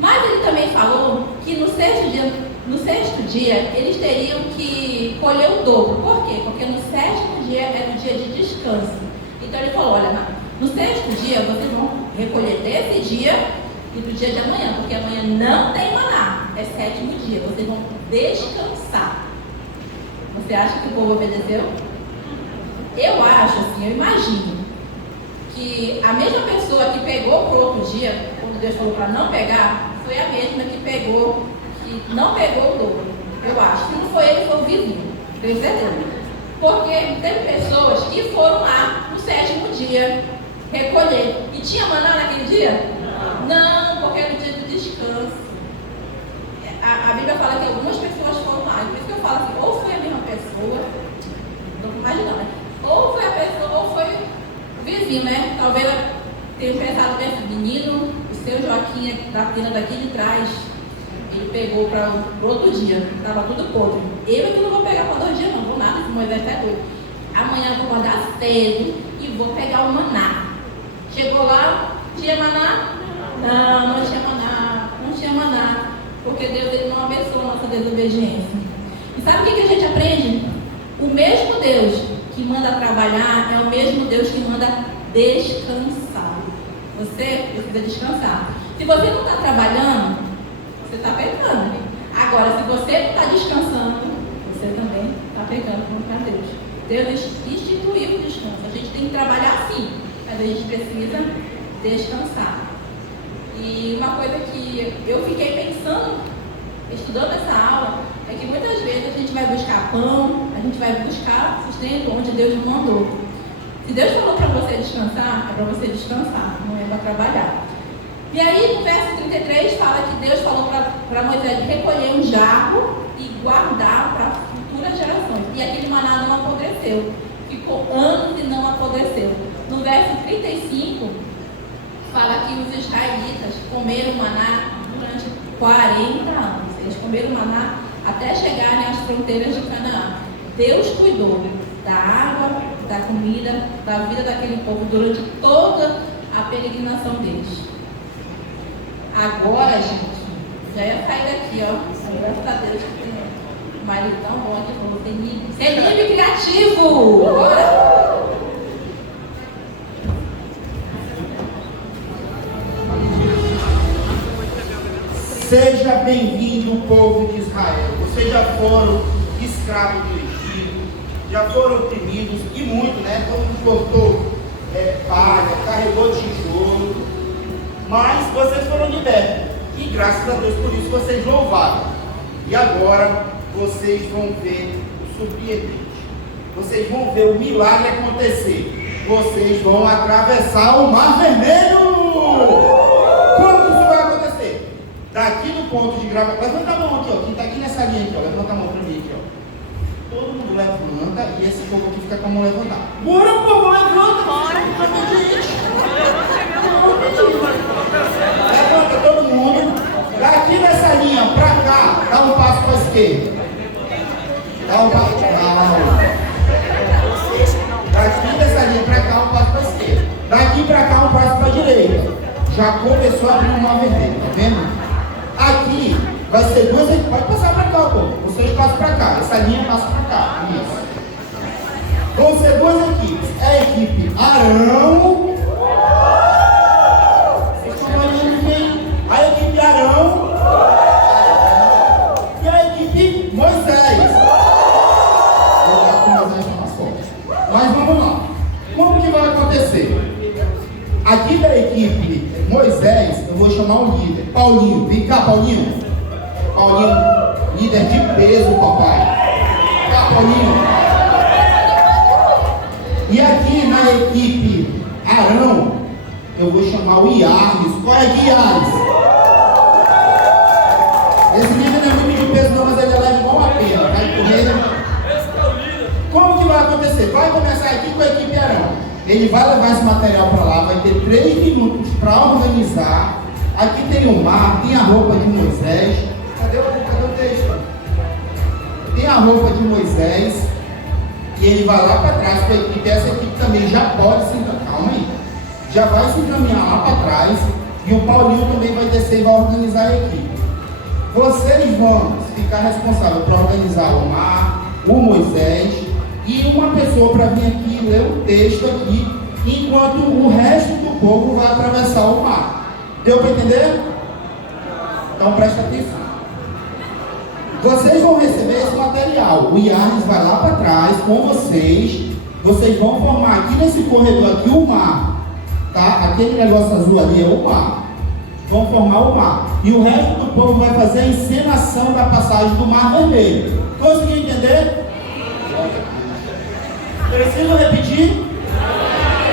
Mas ele também falou que no sexto dia eles teriam que colher o dobro. Por quê? Porque no sétimo dia era o dia de descanso. Então ele falou, olha, no sexto dia vocês vão recolher desse dia e do dia de amanhã, porque amanhã não tem maná, é sétimo dia, vocês vão descansar. Você acha que o povo obedeceu? Eu acho assim, eu imagino que a mesma pessoa que pegou para o outro dia, quando Deus falou para não pegar, foi a mesma que não pegou o dobro. Eu acho. Se não foi ele, foi o vizinho. Tenho certeza. Porque teve pessoas que foram lá no sétimo dia recolher. E tinha maná naquele dia? Não, porque era o dia do descanso. A Bíblia fala que algumas pessoas foram lá. E por isso que eu falo assim, ou foi a mesma pessoa, não estou imaginando, né? Ou foi a pessoa, ou foi o vizinho, né? Talvez ela tenha pensado nesse menino, o seu Joaquim da tenda daqui de trás, ele pegou para o outro dia, estava tudo podre. Eu que não vou pegar para 2 dias, não vou nada, esse Moisés está doido. Amanhã eu vou acordar cedo e vou pegar o maná. Chegou lá, tinha maná? Não tinha maná, não tinha maná, porque Deus ele não abençoa a nossa desobediência. E sabe o que a gente aprende? O mesmo Deus que manda trabalhar é o mesmo Deus que manda descansar. Você precisa descansar. Se você não está trabalhando, você está pecando. Agora, se você não está descansando, você também está pecando contra Deus. Deus instituiu o descanso. A gente tem que trabalhar sim, mas a gente precisa descansar. E uma coisa que eu fiquei pensando, estudando essa aula, é que muitas vezes a gente vai buscar pão, a gente vai buscar sustento onde Deus nos mandou. Se Deus falou para você descansar, é para você descansar, não é para trabalhar. E aí no verso 33 fala que Deus falou para Moisés recolher um jarro e guardar para futuras gerações. E aquele maná não apodreceu. Ficou anos e não apodreceu. No verso 35 fala que os israelitas comeram maná durante 40 anos. Eles comeram maná até chegarem às fronteiras de Canaã. Deus cuidou da água, da comida, da vida daquele povo durante toda a peregrinação deles. Agora, gente, já ia sair daqui, ó. Graças a Deus que tem um marido tão bom aqui para você. Ser livre e criativo! Bora! Seja bem-vindo, povo de Israel. Vocês já foram escravos do Egito, já foram oprimidos, e muito, né? Todo mundo cortou palha, carregou tijolo, mas vocês foram libertos. E graças a Deus por isso vocês louvaram. E agora vocês vão ver o surpreendente. Vocês vão ver o milagre acontecer. Vocês vão atravessar o Mar Vermelho. Como isso vai acontecer? Daqui no ponto de gravação, levanta a mão aqui, ó. Quem está aqui nessa linha aqui, ó. Levanta a mão para mim aqui, ó. Todo mundo levanta e esse povo aqui fica com a mão levantada. Bora, povo, levanta! Bora! Levanta todo mundo. Daqui nessa linha para cá, dá um passo para a esquerda. Dá um passo para cá. Daqui nessa linha para cá, um passo para a esquerda. Daqui para cá, um passo para a direita. Já começou a abrir o Mar Vermelho, tá vendo? Aqui vai ser duas equipes. Pode passar para cá, pô. Vocês passam para cá. Essa linha passa para cá. Isso. Vão ser duas equipes. É a equipe Arão. Vocês estão imaginando quem? A equipe Arão. E a equipe Moisés. Mas vamos lá. Como que vai acontecer? Aqui da equipe Moisés, eu vou chamar um líder. Paulinho, vem cá, Paulinho. Paulinho, líder de peso, papai. Cá, Paulinho. E aqui na equipe Arão, eu vou chamar o Iarles. Qual é aqui, Iarles? Esse líder não é muito de peso não, mas ele é leve igual uma pena. Vai correr. Como que vai Ele vai levar esse material para lá, vai ter 3 minutos para organizar. Aqui tem o mar, tem a roupa de Moisés. Cadê o texto? Tem a roupa de Moisés. E ele vai lá para trás, porque essa equipe também já pode se encaminhar. Calma aí. Já vai se encaminhar lá para trás. E o Paulinho também vai descer e vai organizar a equipe. Vocês vão ficar responsáveis por organizar o mar, o Moisés e uma pessoa para vir aqui ler o texto aqui, enquanto o resto do povo vai atravessar o mar. Deu para entender? Então presta atenção. Vocês vão receber esse material. O Yarnes vai lá para trás com vocês. Vocês vão formar aqui nesse corredor aqui o mar. Tá? Aquele negócio azul ali é o mar. Vão formar o mar. E o resto do povo vai fazer a encenação da passagem do Mar Vermelho. Conseguiu entender? Preciso repetir?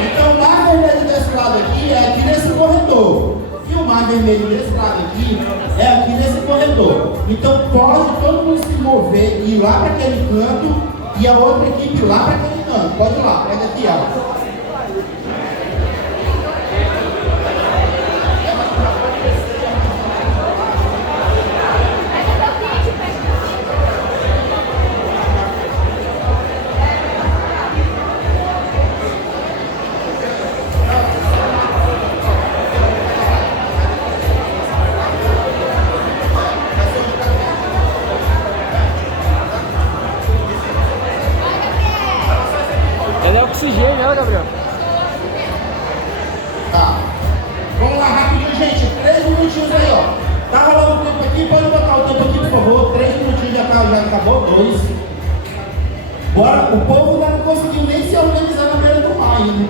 Então o Mar Vermelho desse lado aqui é aqui nesse corredor. E o Mar Vermelho desse lado aqui é aqui nesse corredor. Então pode todo mundo se mover e ir lá para aquele canto e a outra equipe lá para aquele canto. Pode ir lá, pega aqui, ó. Oxigênio, né, Gabriel? Tá. Vamos lá, rapidinho, gente. 3 minutinhos aí, ó. Tá rolando o tempo aqui? Pode botar o tempo aqui, por favor. 3 minutinhos já acabou, 2. Bora. O povo ainda não conseguiu nem se organizar na beira do mar ainda.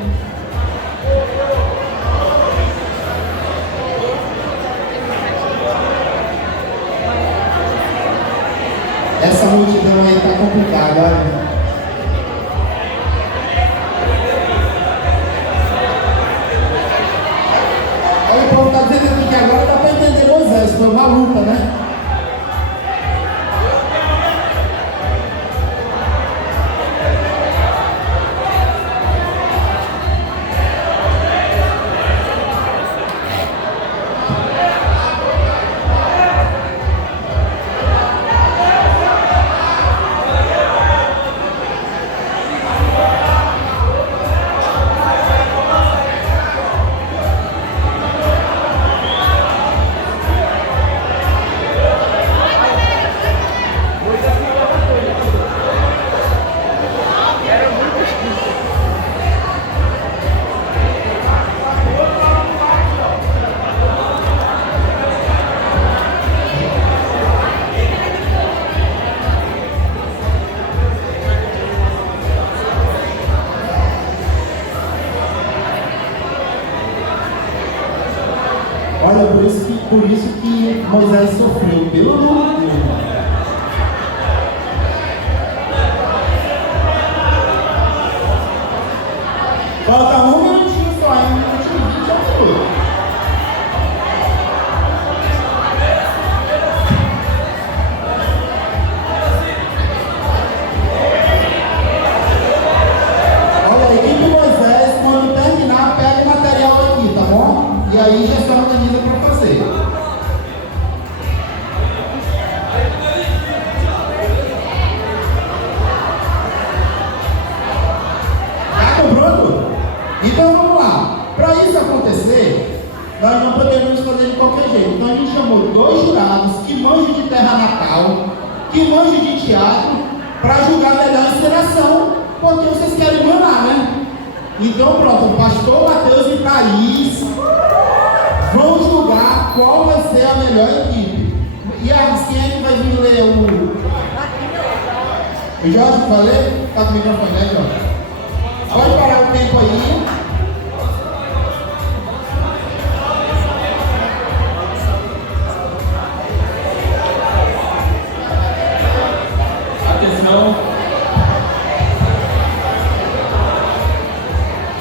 Essa multidão aí tá complicada, olha. O povo está dizendo aqui que agora dá para entender Moisés, foi uma luta, né? Olha, por isso que Moisés sofreu, pelo amor de Deus. Falta 1 minutinho só, hein? 1 minutinho, 20 minutos. Olha, a equipe de Moisés, quando terminar, pega o material aqui, tá bom? E aí já se organiza para fazer. Tá pronto? Então vamos lá. Para isso acontecer, nós não podemos fazer de qualquer jeito. Então a gente chamou 2 jurados que manjam de terra natal, que manjam de teatro, para julgar melhor a encenação, porque vocês querem mandar, né? Então pronto, o pastor Mateus e Thaís vão julgar qual vai ser a melhor equipe. E a quem é que vai vir ler o Jorge, vai ler? Tá com o microfone, né, Jorge? Pode parar o tempo aí. Atenção.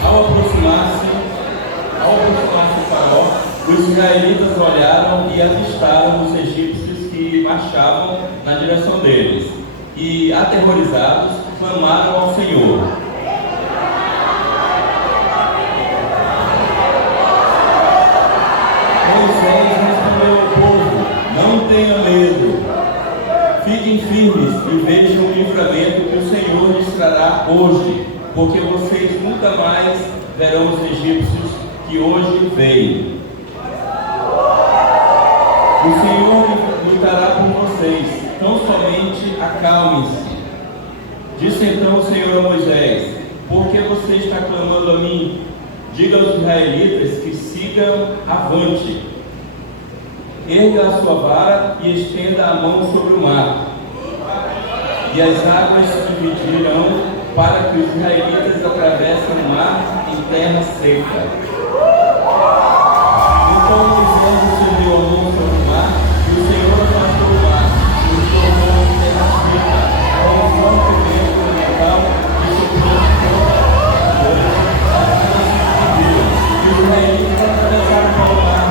Ao aproximar-se do farol, os israelitas olharam e avistaram os egípcios que marchavam na direção deles, e, aterrorizados, clamaram ao Senhor. tenham medo. Fiquem firmes e vejam o livramento que o Senhor lhes trará hoje, porque vocês nunca mais verão os egípcios que hoje veem. O Senhor lutará por vocês, tão somente acalmem-se. Disse então o Senhor a Moisés: por que você está clamando a mim? Diga aos israelitas que sigam avante. Erga a sua vara e estenda a mão sobre o mar, e as águas se dividirão para que os israelitas atravessem o mar em terra seca. Então Moisés estendeu a mão sobre o mar, e o Senhor afastou o mar, e o tornou em terra seca, com um forte vento oriental e soprou as águas se dividiram, e os israelitas atravessaram para o mar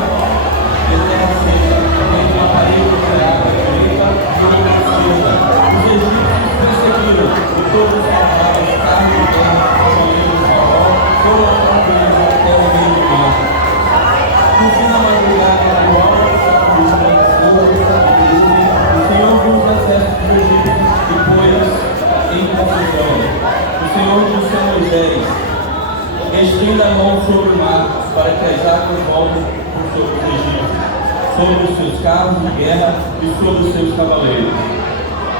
em terra seca, tendo uma parede de água direita e outra esquerda. Os egípcios perseguiram, e todos os cavalos, carros de guerra, cavaleiros de Faraó, foram atrás deles até o meio do mar. No fim da madrugada, do alto do o Senhor viu os exércitos dos egípcios e pôs-os em confusão. O Senhor disse a Moisés: estenda a mão sobre o mar, para que as águas voltem por sobre os egípcios, sobre os seus carros de guerra e sobre os seus cavaleiros.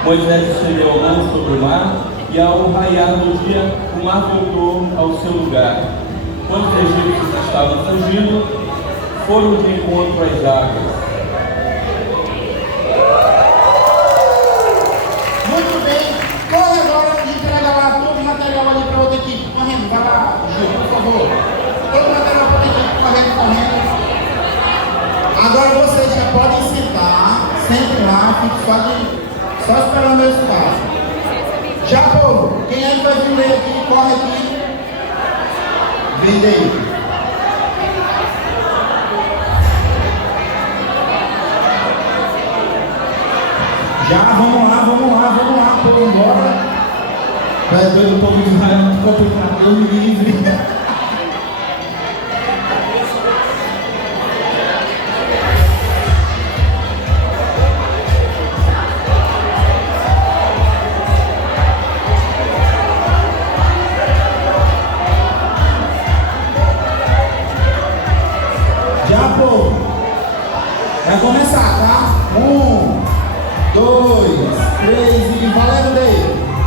Moisés estendeu a mão sobre o mar, e ao raiar do dia, o mar voltou ao seu lugar. Quando os egípcios estavam fugindo, foram de encontro às águas. Muito bem. Corre agora e entrega lá todo o material ali para outra equipe. Correndo, vai lá, Gil, por favor. Todo o material para outra equipe, correndo. Agora vocês já podem sentar, sentem lá, fiquem só esperando o meu espaço. Já, povo, quem é que vai vir ler aqui? Corre aqui. Vem daí. Já, vamos lá, povo, embora. Vai ver o povo de Israel muito complicado, Deus me livre. Já, povo. Vai começar, tá? 1, 2, 3 e valendo daí.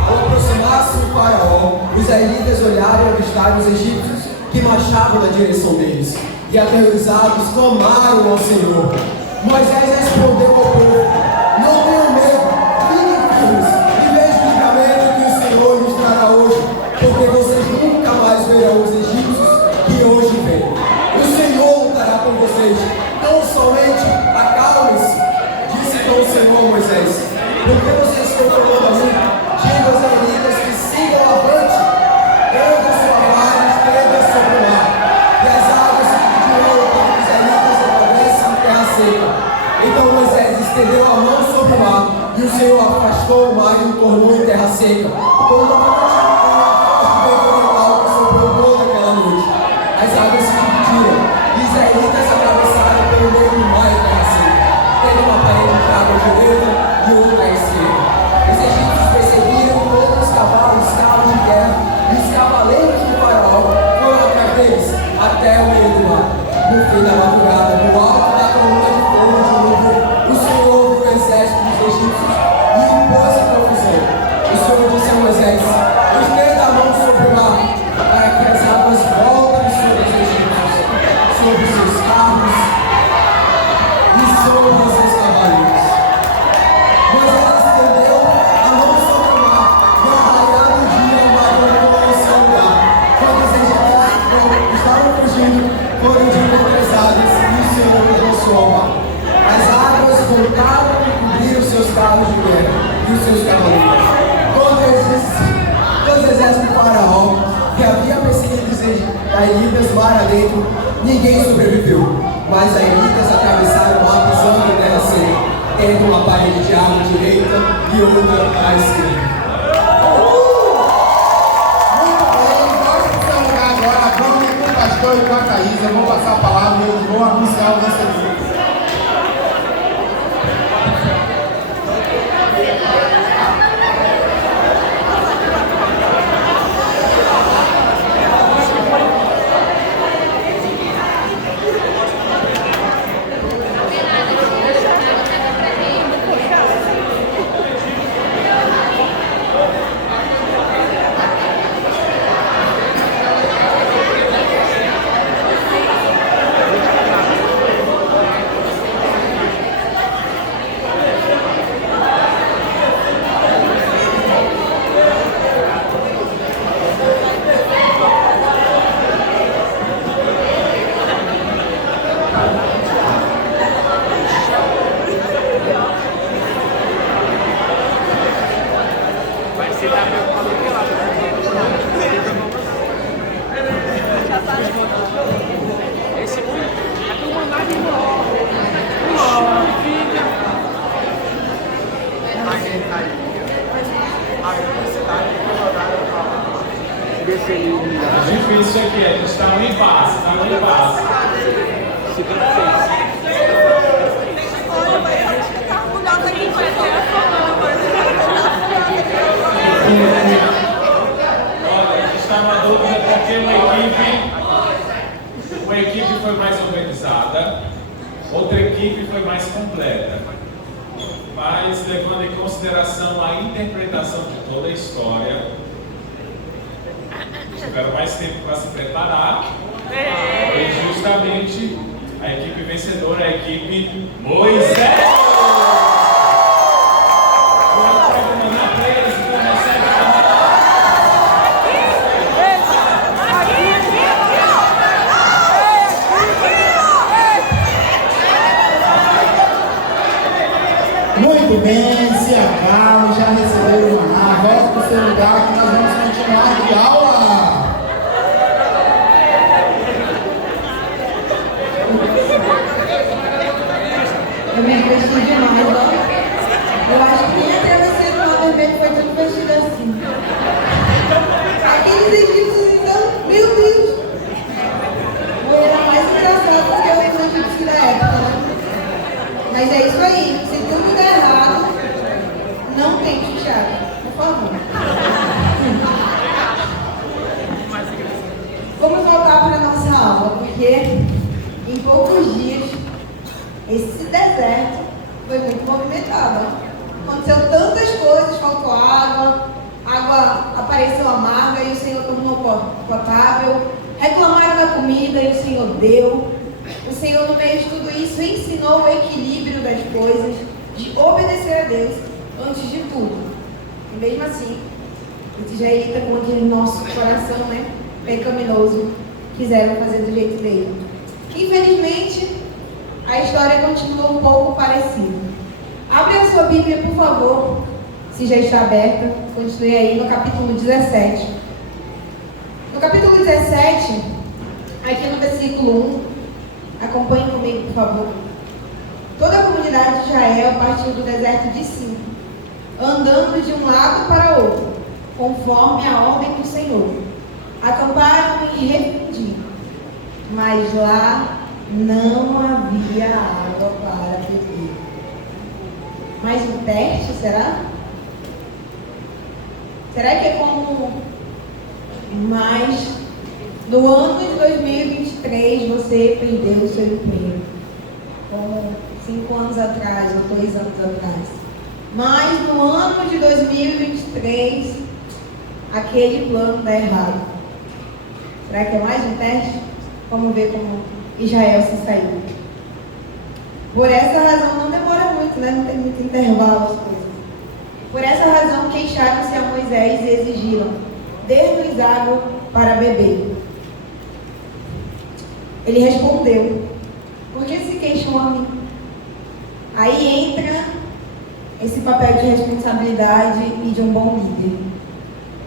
Ao aproximar-se do Faraó, os israelitas olharam e avistaram os egípcios que marchavam na direção deles, e aterrorizados clamaram ao Senhor. Moisés respondeu ao povo: não tenham medo, fiquem firmes e vejam o livramento que o Senhor lhes trará hoje, porque vocês nunca mais verão os egípcios que hoje vêm. O Senhor lutará por vocês, não somente acalmem-se. Disse então o Senhor a Moisés: por que vocês estão falando a mim? Diga aos israelitas que sigam avante, ergam sua vara e estendam sobre o mar, e as águas se dividirão para que os israelitas atravessem em terra seca. Então Moisés estendeu a mão sobre o mar, e o Senhor afastou o mar e o tornou em terra seca. Quando a forte vento oriental que soprou toda aquela noite, as águas se dividiram, e os israelitas atravessaram pelo meio do mar em terra seca, tendo uma parede de água direita e outra à esquerda. Os egípcios perseguiram todos os cavalos, carros de guerra e os cavaleiros do Faraó foram atrás deles até o meio do mar. No fim da madrugada, no alto da coluna de fogo de nuvem, o Senhor viu o exército dos egípcios e o pôs em confusão. O Senhor disse a Moisés: estenda a mão sobre o mar, para que as águas voltem sobre os egípcios, sobre os seus carros e sobre os seus cavaleiros. Moisés estendeu a mão sobre o mar, e ao raiar do dia o mar voltou ao seu lugar. Quando os egípcios estavam fugindo, foram de encontro às águas, e o Senhor os lançou ao mar. As águas voltaram e cobriram os seus carros de guerra e os seus cavaleiros. Todo o exército do Faraó, que havia perseguido os israelitas mar adentro, ninguém sobreviveu. Mas os israelitas atravessaram o mar pisando em terra seca, tendo uma parede de água direita e outra à esquerda. Muito bem, nós vamos lugar agora. Vamos com o pastor e com a Thaís. Eu vou passar a palavra e eu vou anunciar o vencedor. Difícil aqui, a gente está no impasse, Olha, a gente está na dúvida porque uma equipe foi mais organizada, outra equipe foi mais completa. Mas, levando em consideração a interpretação de toda a história, tiveram mais tempo para se preparar. E justamente a equipe vencedora é a equipe Moisés. Muito bem, se acalme, já receberam o maná, volta para o seu lugar que nós vamos continuar de aula. Eu me vesti demais, ó. Eu acho que nem a travessia do Mar Vermelho foi tudo vestida assim. Aqueles egípcios, então, meu Deus! Era mais engraçado do que os egípcios da época, né? Mas é isso aí, se tudo der errado, não tente, Thiago, por favor. Vamos voltar para a nossa aula, porque em poucos dias esse deserto foi muito movimentado. Aconteceu tantas coisas, faltou água, água apareceu amarga e o Senhor tornou potável, reclamaram da comida e o Senhor deu. O Senhor, no meio de tudo isso, ensinou o equilíbrio das coisas, de obedecer a Deus antes de tudo. E mesmo assim, os israelitas, com aquele nosso coração, né, pecaminoso, quiseram fazer do jeito dele. Infelizmente, a história continua um pouco parecida. Abre a sua Bíblia, por favor, se já está aberta. Continue aí no capítulo 17. No capítulo 17, aqui no versículo 1, acompanhe comigo, por favor. Toda a comunidade de Israel partiu do deserto de Sim, andando de um lado para outro, conforme a ordem do Senhor. Acamparam em Refidim, mas lá não havia água para beber. Mais um teste, será? Será que é como mais no ano de 2023 você perdeu o seu emprego? Como 5 anos atrás ou 2 anos atrás. Mas no ano de 2023 aquele plano dá errado. Será que é mais um teste? Vamos ver como Israel se saiu. Por essa razão, não demora muito, né? Não tem muito intervalo as coisas. Por essa razão, queixaram-se a Moisés e exigiram: dê-nos água para beber. Ele respondeu: por que se queixam a mim? Aí entra esse papel de responsabilidade e de um bom líder.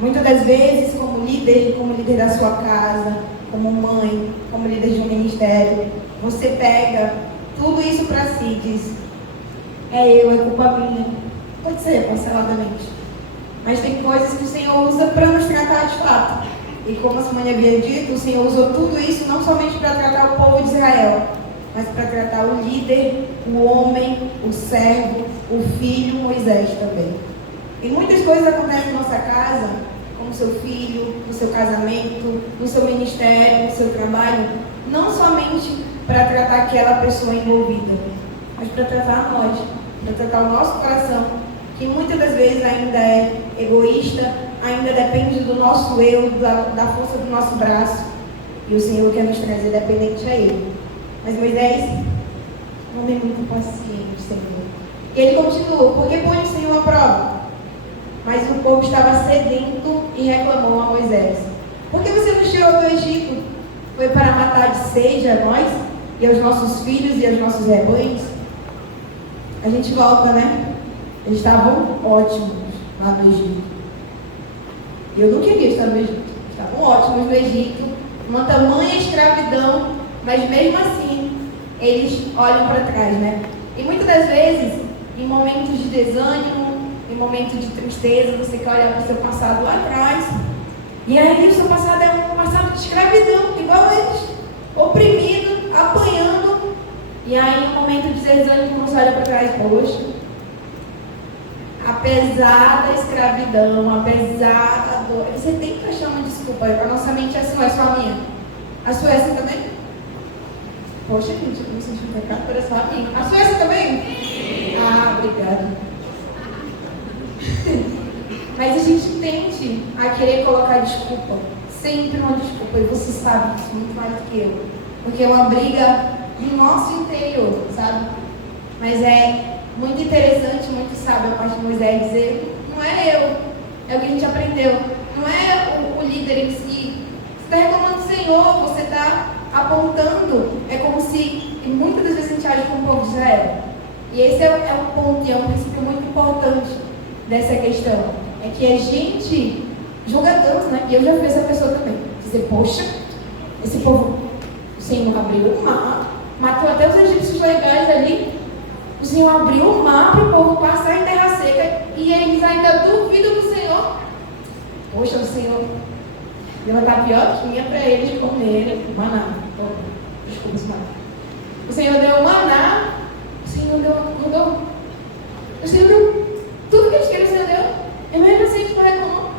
Muitas das vezes, como líder da sua casa, como mãe, como líder de um ministério, você pega tudo isso para si e diz: é culpa minha. Pode ser, parceladamente. Mas tem coisas que o Senhor usa para nos tratar de fato. E como a Simone havia dito, o Senhor usou tudo isso não somente para tratar o povo de Israel, mas para tratar o líder, o homem, o servo, o filho, Moisés também. E muitas coisas acontecem na nossa casa, como o seu filho, no seu casamento, no seu ministério, no seu trabalho, não somente para tratar aquela pessoa envolvida, mas para tratar nós, para tratar o nosso coração, que muitas das vezes ainda é egoísta, ainda depende do nosso eu, da força do nosso braço, e o Senhor quer nos trazer dependente a Ele. Mas Moisés, um homem muito paciente, Senhor. E ele continua: por que põe o Senhor à prova? Mas o povo estava sedento e reclamou a Moisés: por que você nos tirou do Egito? Foi para matar de sede a nós, e aos nossos filhos e aos nossos rebanhos? A gente volta, né? Eles estavam ótimos lá no Egito. Eu não queria estar no Egito. Estavam ótimos no Egito, uma tamanha escravidão, mas mesmo assim, eles olham para trás, né? E muitas das vezes, em momentos de desânimo, em momentos de tristeza, você quer olhar para o seu passado lá atrás, e aí o seu passado é um passado de escravidão, igual eles, oprimido, apanhando, e aí em momento de desânimo você olha para trás, poxa, apesar da escravidão, apesar da dor, você tem que achar uma desculpa. A nossa mente é assim, é só a minha. A sua é assim também? Poxa, gente, eu me senti um pecado, era só a minha. A sua é assim também? Ah, obrigada. Mas a gente tende a querer colocar desculpa. Sempre uma desculpa. E você sabe disso muito mais do que eu. Porque é uma briga no nosso interior, sabe? Mas é muito interessante, muito sábio a parte de Moisés dizer, não é eu, é o que a gente aprendeu, não é o líder em si. Você está reclamando do Senhor, você está apontando, é como se, e muitas das vezes a gente age como o povo de Israel. E esse é um ponto, e é um princípio muito importante dessa questão, é que a gente julga tanto, né? E eu já fui essa pessoa também, dizer, poxa, esse povo, o Senhor abriu o mar, matou até os egípcios legais ali. O Senhor abriu o mar para o povo passar em terra seca e eles ainda duvidam do Senhor. Poxa, o Senhor deu uma tapioquinha para eles comerem. Maná. Desculpa, senhor. O Senhor deu o maná. O Senhor deu acordou. O Senhor deu tudo que eles queriam, o Senhor deu. E mesmo assim eles não reclamam.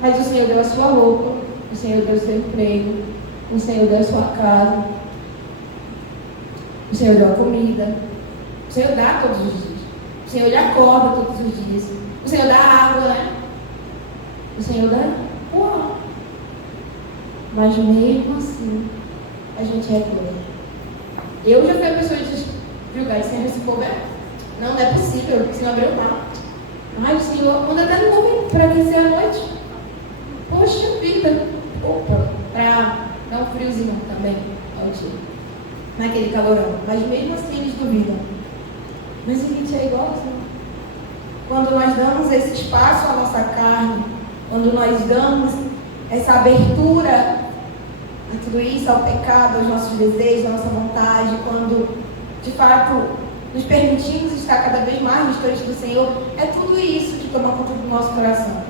Mas o Senhor deu a sua roupa. O Senhor deu o seu emprego. O Senhor deu a sua casa. O Senhor deu a comida. O Senhor dá todos os dias. O Senhor lhe acorda todos os dias. O Senhor dá água, né? O Senhor dá uau. Mas mesmo assim, a gente reclama. Eu já fui a pessoa de julgar, Senhor, esse povo não é possível, o Senhor abriu o mar. Ai, o Senhor manda até no nuvem para aquecer a noite. Poxa vida. Opa, para dar um friozinho também ao dia. Naquele calorão, mas mesmo assim eles duvidam. Mas a gente é igual, assim. Quando nós damos esse espaço à nossa carne, quando nós damos essa abertura a tudo isso, ao pecado, aos nossos desejos, à nossa vontade, quando de fato nos permitimos estar cada vez mais distantes do Senhor, é tudo isso que toma conta do nosso coração.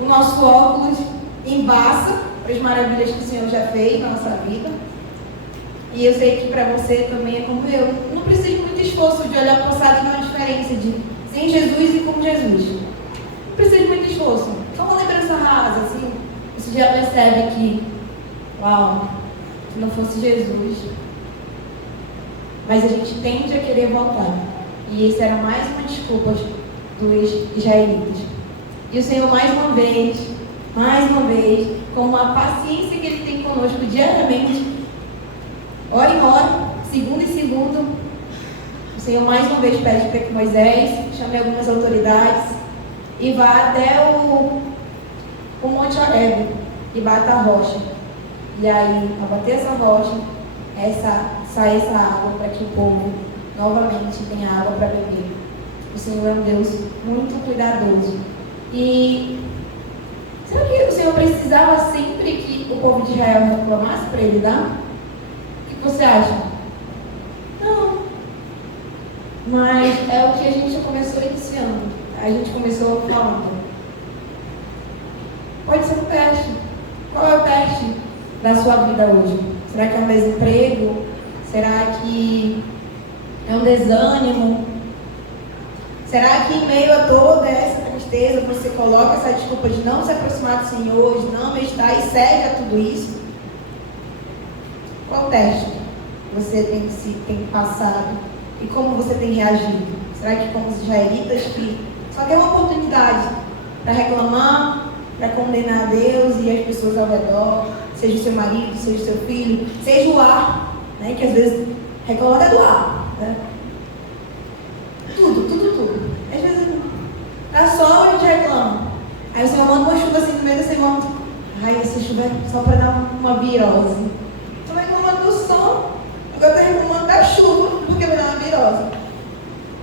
O nosso óculos embaça para as maravilhas que o Senhor já fez na nossa vida. E eu sei que para você também é como eu. Não precisa de muito esforço de olhar para o passado e ver uma diferença de sem Jesus e com Jesus. Não precisa de muito esforço. Só uma lembrança rasa, assim. Você já percebe que, uau, se não fosse Jesus. Mas a gente tende a querer voltar. E essa era mais uma desculpa dos israelitas. E o Senhor, mais uma vez, com a paciência que Ele tem conosco diariamente, hora em hora, segundo em segundo, o Senhor mais uma vez pede para que Moisés chame algumas autoridades e vá até o Monte Horebe e bata a rocha. E aí, ao bater essa rocha, sai essa água para que o povo novamente tenha água para beber. O Senhor é um Deus muito cuidadoso. E será que o Senhor precisava sempre que o povo de Israel reclamasse para Ele dar? O que você acha? Não. Mas é o que a gente começou iniciando. A gente começou falando. Pode ser um teste. Qual é o teste da sua vida hoje? Será que é um desemprego? Será que é um desânimo? Será que em meio a toda essa tristeza você coloca essa desculpa de não se aproximar do Senhor, de não meditar e cede a tudo isso? Qual teste você tem passado e como você tem reagido? Será que como os israelitas que só tem uma oportunidade para reclamar, para condenar a Deus e as pessoas ao redor, seja o seu marido, seja o seu filho, seja o ar, né, que às vezes reclama até do ar, né? Tudo. Às vezes tá sol e a gente reclama. Aí o Senhor manda uma chuva assim no meio da semana. Ai, essa chuva é só para dar uma virose. Estou reclamando do sol, agora estou reclamando da chuva, porque vai dar uma virose.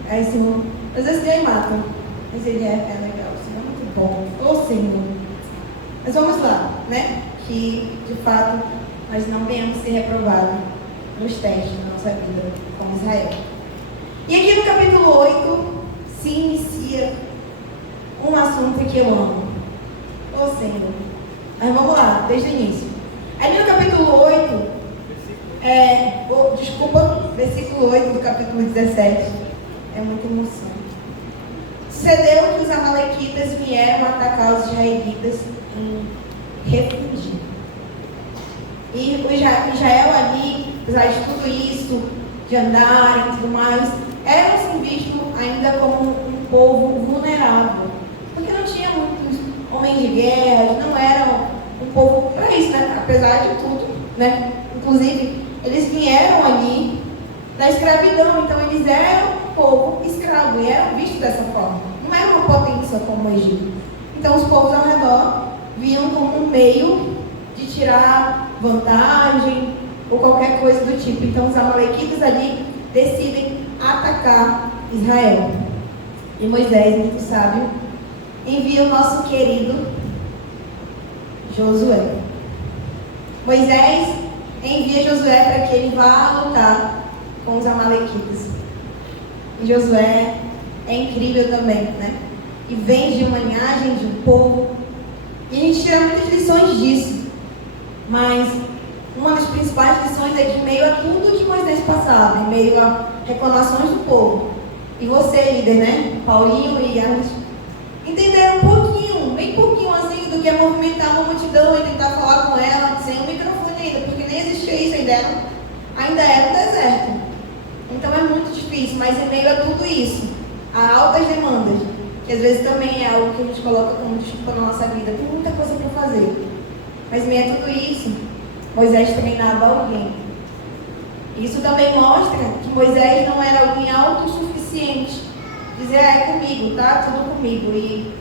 Aí o Senhor, às vezes nem mata. Mas ele é legal, o Senhor é muito bom. Ô Senhor. Mas vamos lá, né? Que, de fato, nós não venhamos ser reprovados nos testes da nossa vida com Israel. E aqui no capítulo 8 se inicia um assunto que eu amo. Ô Senhor. Mas vamos lá, desde o início. Ali no capítulo 8, versículo 8 do capítulo 17. É muita emoção. Sucedeu que os amalequitas vieram atacar os israelitas em refúgio. E o Israel ali, apesar de tudo isso, de andarem e tudo mais, eram assim vistos ainda como um povo vulnerável. Porque não tinha muitos homens de guerra, não eram um povo para isso, né? Apesar de tudo, né? Inclusive, eles vieram ali da escravidão, então eles eram um povo escravo e eram vistos dessa forma. Não era uma potência como o Egito. Então os povos ao redor viam como um meio de tirar vantagem ou qualquer coisa do tipo. Então os amalequitas ali decidem atacar Israel. E Moisés, muito sábio, envia o nosso querido Josué. Moisés envia Josué para que ele vá lutar com os amalequitas. E Josué é incrível também, né? E vem de uma linhagem, de um povo. E a gente tira muitas lições disso. Mas uma das principais lições é que, em meio a tudo que Moisés passava, em meio a reclamações do povo, e você, líder, né? Paulinho e Arnes, entenderam um pouquinho, bem pouquinho assim, do que é movimentar uma multidão e tentar falar com ela sem um microfone ainda, porque nem existia isso ainda era um deserto. Então é muito difícil, mas em meio a tudo isso, há altas demandas, que às vezes também é algo que a gente coloca como desculpa na nossa vida, tem muita coisa para fazer. Mas em meio a tudo isso, Moisés treinava alguém. Isso também mostra que Moisés não era alguém autossuficiente. Dizer, é comigo, tá? Tudo comigo. E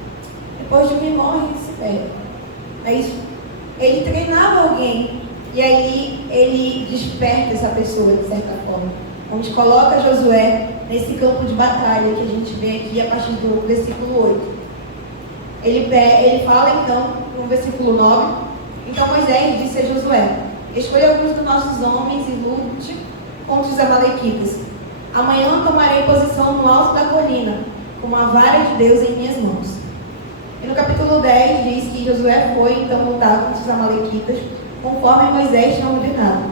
depois de mim morre e se perde. É isso. Ele treinava alguém. E aí ele desperta essa pessoa, de certa forma. Onde coloca Josué nesse campo de batalha que a gente vê aqui a partir do versículo 8. Ele fala então, no versículo 9, então Moisés disse a Josué: escolha alguns dos nossos homens e lute contra os amalequitas. Amanhã tomarei posição no alto da colina, com a vara de Deus em minhas mãos. E no capítulo 10 diz que Josué foi então lutar contra os amalequitas, conforme Moisés tinha ordenado.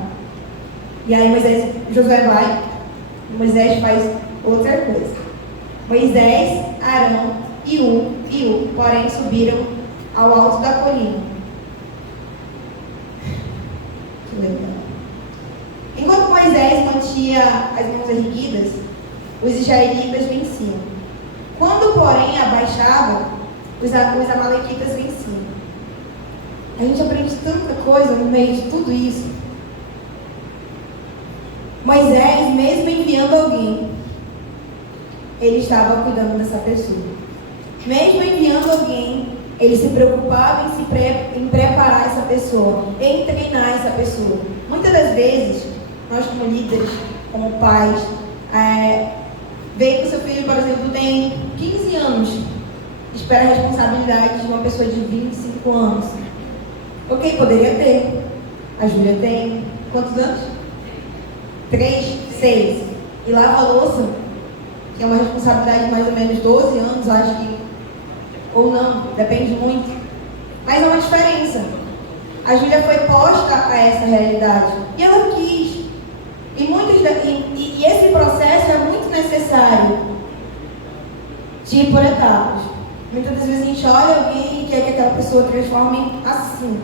E aí Josué vai, e Moisés faz outra coisa. Moisés, Arão e U, porém, subiram ao alto da colina. Que legal. Enquanto Moisés mantinha as mãos erguidas, os israelitas venciam. Quando, porém, abaixava, os amalequitas venciam. A gente aprende tanta coisa no meio de tudo isso. Moisés, mesmo enviando alguém, ele estava cuidando dessa pessoa. Mesmo enviando alguém, ele se preocupava em preparar essa pessoa, em treinar essa pessoa. Muitas das vezes, nós como líderes, como pais, vê que o seu filho, por exemplo, tem 15 anos, espera a responsabilidade de uma pessoa de 25 anos. Ok, poderia ter. A Júlia tem quantos anos? 3, 6. E lava a louça, que é uma responsabilidade de mais ou menos 12 anos, acho que. Ou não, depende muito. Mas é uma diferença. A Júlia foi posta a essa realidade. E ela quis. E esse processo é muito necessário de ir por etapas. Muitas das vezes a gente olha alguém e quer que aquela pessoa transforme assim.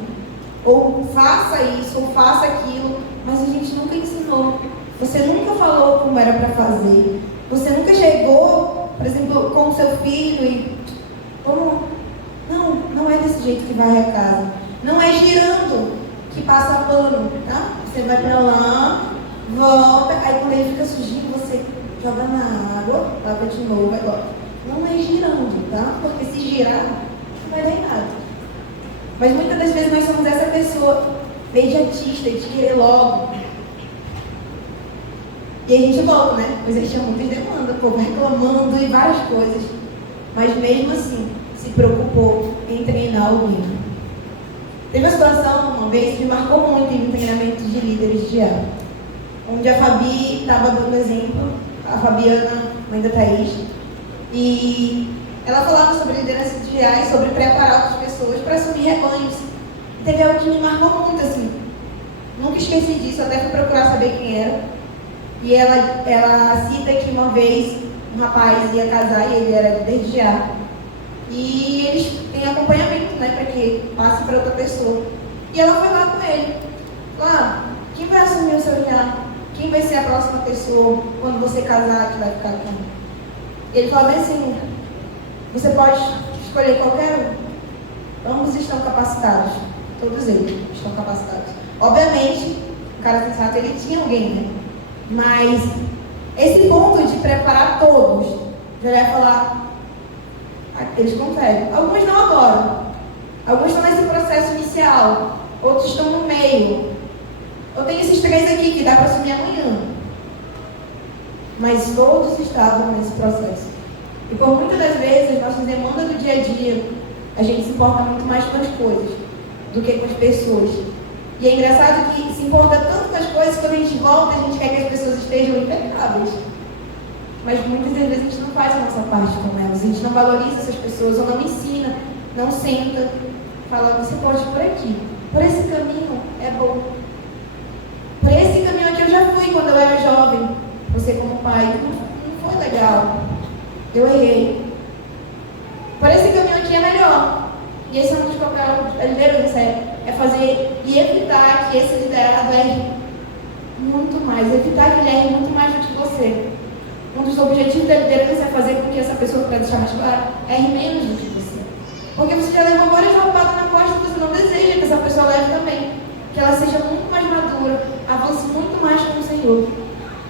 Ou faça isso, ou faça aquilo. Mas a gente nunca ensinou. Você nunca falou como era para fazer. Você nunca chegou, por exemplo, com o seu filho e... Não é desse jeito que vai a casa. Não é girando que passa pano, tá? Você vai pra lá, volta, aí quando ele fica sujinho, você joga na água, lava de novo, agora. Não é girando, tá? Porque se girar, não vai dar em nada. Mas muitas das vezes nós somos essa pessoa imediatista, de querer logo. E a gente volta, né? Pois a gente tinha muitas demandas, o povo reclamando e várias coisas. mas mesmo assim se preocupou em treinar alguém. Teve uma situação uma vez que marcou muito em um treinamento de líderes de ano, onde a Fabi estava dando exemplo, a Fabiana, mãe da Thaís, e ela falava sobre liderança de GA e sobre preparar outras pessoas para assumir rebanhos. E teve algo que me marcou muito, assim. Nunca esqueci disso, até fui procurar saber quem era. E ela cita que uma vez um rapaz ia casar e ele era líder de GA. E eles têm acompanhamento, né, para que passe para outra pessoa. E ela foi lá com ele. Falou, quem vai assumir o seu GA? Quem vai ser a próxima pessoa quando você casar que vai ficar com ele? Ele falou bem assim, você pode escolher qualquer um. Ambos estão capacitados. Todos eles estão capacitados. Obviamente, o cara sensato, ele tinha alguém, né? Mas esse ponto de preparar todos, já ia falar, eles conferem. Alguns não agora. Alguns estão nesse processo inicial. Outros estão no meio. Eu tenho esses 3 aqui que dá para assumir amanhã. Mas todos estavam nesse processo. E por muitas das vezes, nossas demandas do dia a dia, a gente se importa muito mais com as coisas do que com as pessoas. E é engraçado que se importa tanto com as coisas, quando a gente volta, a gente quer que as pessoas estejam impecáveis. Mas muitas das vezes a gente não faz a nossa parte com elas. A gente não valoriza essas pessoas, ou não ensina, não senta, fala, você pode ir por aqui. Por esse caminho é bom. Por esse caminho aqui eu já fui quando eu era jovem. Você como pai, não foi legal. Eu errei. Por esse caminho aqui é melhor. E esse é um dos papéis da liderança, é fazer e evitar que esse liderado erre muito mais, evitar que ele erre muito mais do que você. Um dos objetivos da liderança é fazer com que essa pessoa, para deixar mais claro, erre menos do que você. Porque você já levou várias roupadas na costa e você não deseja que essa pessoa leve também. Que ela seja muito mais madura, avance muito mais com o Senhor.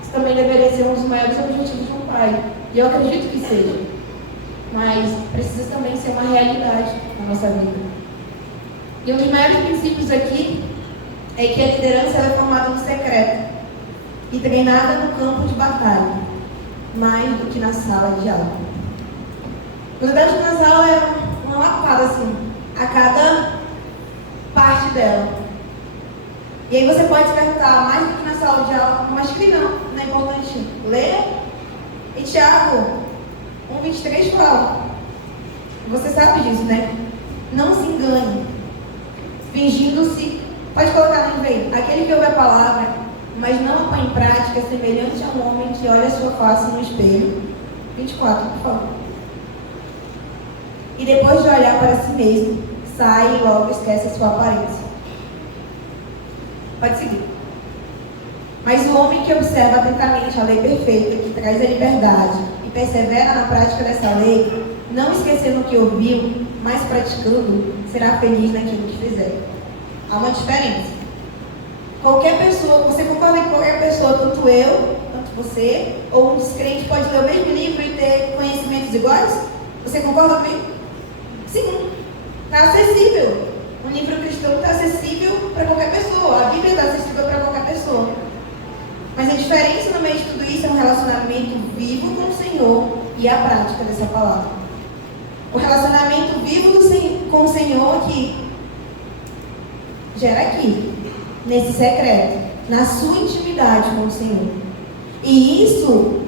Isso também deveria ser um dos maiores objetivos de um pai. E eu acredito que seja. Mas precisa também ser uma realidade na nossa vida. E um dos maiores princípios aqui é que a liderança ela é formada no secreto e treinada no campo de batalha, mais do que na sala de aula. Na verdade, na sala é uma lapada assim, a cada parte dela. E aí você pode se perguntar, mais do que na sala de aula, mas que não é importante ler. E Tiago 1,23 fala, você sabe disso, né? Não se engane, fingindo-se, pode colocar no meio, aquele que ouve a palavra, mas não a põe em prática, semelhante a um homem que olha a sua face no espelho. 24, por favor. E depois de olhar para si mesmo, sai e logo esquece a sua aparência. Pode seguir. Mas o homem que observa atentamente a lei perfeita, que traz a liberdade, e persevera na prática dessa lei, não esquecendo o que ouviu, mas praticando, será feliz naquilo que fizer. Há uma diferença. Qualquer pessoa, você concorda que qualquer pessoa, tanto eu, tanto você, ou um descrente pode ler o mesmo livro e ter conhecimentos iguais? Você concorda comigo? Sim. Está acessível. Um livro cristão está acessível para qualquer pessoa. A Bíblia está acessível para qualquer pessoa. Mas a diferença no meio de tudo isso é um relacionamento vivo com o Senhor e a prática dessa palavra. O relacionamento vivo com o Senhor que gera aqui, nesse secreto, na sua intimidade com o Senhor. E isso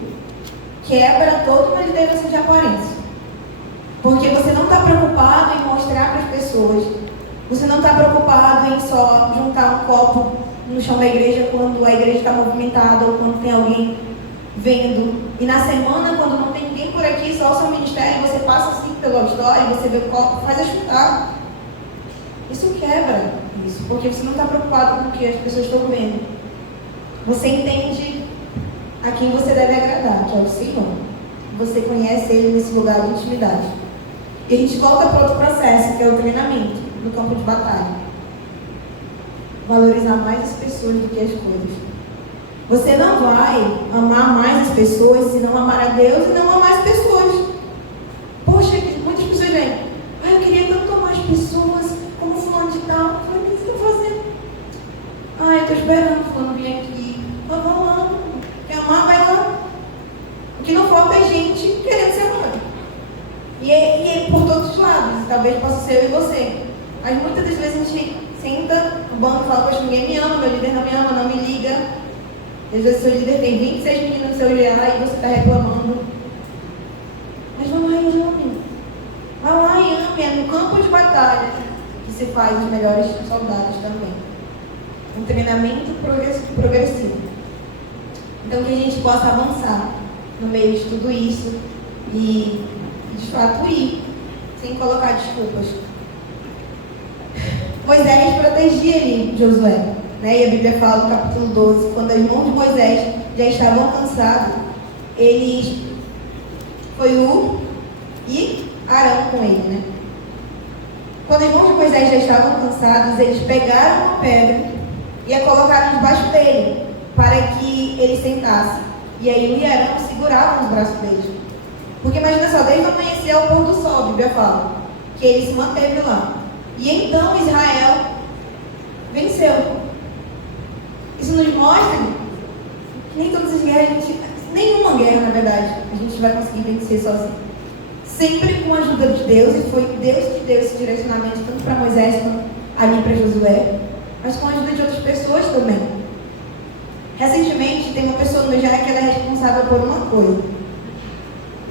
quebra toda uma liderança de aparência. Porque você não está preocupado em mostrar para as pessoas. Você não está preocupado em só juntar um copo no chão da igreja quando a igreja está movimentada ou quando tem alguém vendo. E na semana, quando não tem ninguém por aqui, só o seu ministério, você passa assim pela história, você vê o copo, faz a chutar. Isso quebra isso, porque você não está preocupado com o que as pessoas estão vendo. Você entende a quem você deve agradar, que é o Senhor. Você conhece Ele nesse lugar de intimidade. E a gente volta para outro processo, que é o treinamento no campo de batalha. Valorizar mais as pessoas do que as coisas. Você não vai amar mais as pessoas se não amar a Deus e não amar as pessoas. Poxa, muitas pessoas vêm. Eu queria tanto amar as pessoas como fulano de tal. Eu falei, o que você está fazendo? Eu estou esperando o fulano vir aqui. Eu vou lá. Quer amar? Vai lá. O que não falta é gente querendo ser amada. E por todos os lados, talvez possa ser eu e você. Mas muitas das vezes a gente senta no banco e fala, poxa, ninguém me ama, meu líder não me ama, não me liga. Às vezes seu líder tem 26 meninos no seu GA e você está reclamando. Mas vamos lá e ame. Vai lá e ame. É no campo de batalha que se faz os melhores soldados também. Um treinamento progressivo. Então que a gente possa avançar no meio de tudo isso e de fato ir, sem colocar desculpas. Moisés protegia ali Josué, né? E a Bíblia fala no capítulo 12, quando os irmãos de Moisés já estavam cansados, foi Ur e Arão com ele, né? Quando os irmãos de Moisés já estavam cansados, eles pegaram uma pedra e a colocaram debaixo dele, para que ele sentasse. E aí Ur e Arão seguravam os braços dele. Porque imagina só, desde o amanhecer ao pôr do sol, a Bíblia fala, que ele se manteve lá. E então Israel venceu. Isso nos mostra que nem todas as guerras, nenhuma guerra, na verdade, a gente vai conseguir vencer sozinho. Sempre com a ajuda de Deus, e foi Deus que deu esse direcionamento tanto para Moisés quanto ali para Josué, mas com a ajuda de outras pessoas também. Recentemente, tem uma pessoa no meu GA que ela é responsável por uma coisa: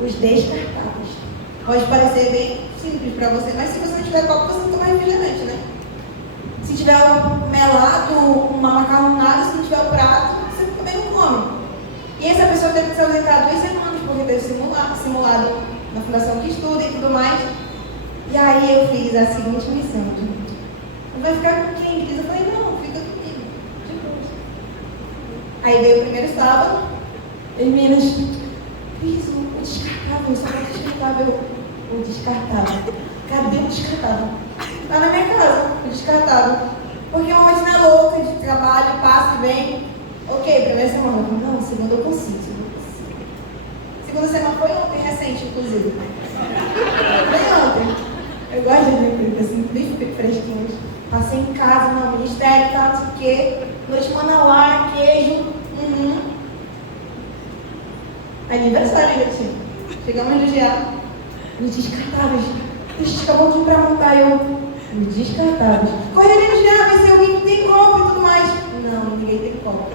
os descartáveis. Pode parecer bem simples para você, mas se você não tiver copo, você não toma refrigerante, né? Se tiver um melado, uma macarronada, se não tiver o prato, você também não come. E essa pessoa teve que se ausentar 2 semanas, porque teve simulado na Fundação que estuda e tudo mais. E aí eu fiz a seguinte missão: vai ficar com quem? Eu falei, não, fica comigo, de boa. Aí veio o primeiro sábado, as meninas, fiz o descartável, só o descartável. O descartável. Cadê o descartável? Tá na minha casa, o descartável. Porque uma rotina louca de trabalho, passa e vem. Ok, primeira semana. Não, segunda eu consigo. Segunda semana foi ontem, recente, inclusive. Foi ontem. Eu gosto de ver assim, bem fresquinhos. Passei em casa, no ministério, tal, não sei o quê. Noite manauara, queijo. Aniversário ainda tinha. Chegamos no GA. Os descartáveis. A gente acabou de ir pra montar, os descartáveis. Correria no GA, vai ser alguém que tem copo e tudo mais. Não, ninguém tem copo.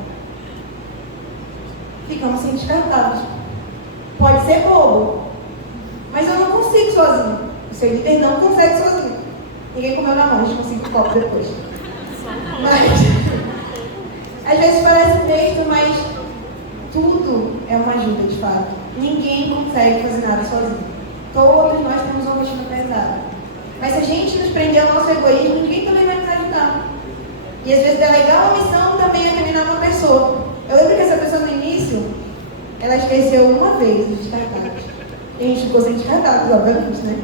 Ficamos sem descartáveis. Pode ser bobo, mas eu não consigo sozinho. O seu líder não consegue sozinho. Ninguém comeu na mão, a gente consegue o copo depois. Mas, às vezes parece besta, mas tudo é uma ajuda de fato. Ninguém consegue fazer nada sozinho. Todos nós temos uma rotina pesada. Mas se a gente nos prender ao nosso egoísmo, ninguém também vai nos ajudar. E às vezes delegar uma missão também é eliminar uma pessoa. Eu lembro que essa pessoa no início, ela esqueceu uma vez os descartáveis. E a gente ficou sem descartáveis, obviamente, né?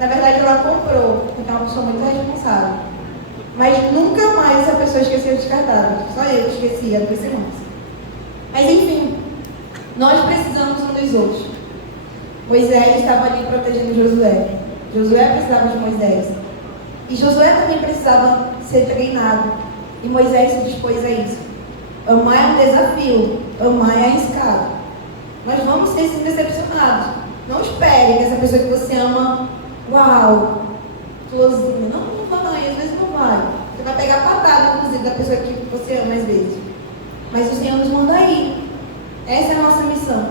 Na verdade, ela comprou, porque é uma pessoa muito responsável. Mas nunca mais essa pessoa esqueceu os descartáveis. Só eu esqueci há 2 semanas. Mas enfim, nós precisamos uns dos outros. Moisés estava ali protegendo Josué. Josué precisava de Moisés. E Josué também precisava ser treinado. E Moisés se dispôs a isso. Amar é um desafio. Amar é arriscado. Nós vamos ser sim decepcionados. Não espere que essa pessoa que você ama, uau, florzinha. Não vai, às vezes não vai. Você vai pegar patada, inclusive, da pessoa que você ama às vezes. Mas o Senhor nos manda ir. Essa é a nossa missão.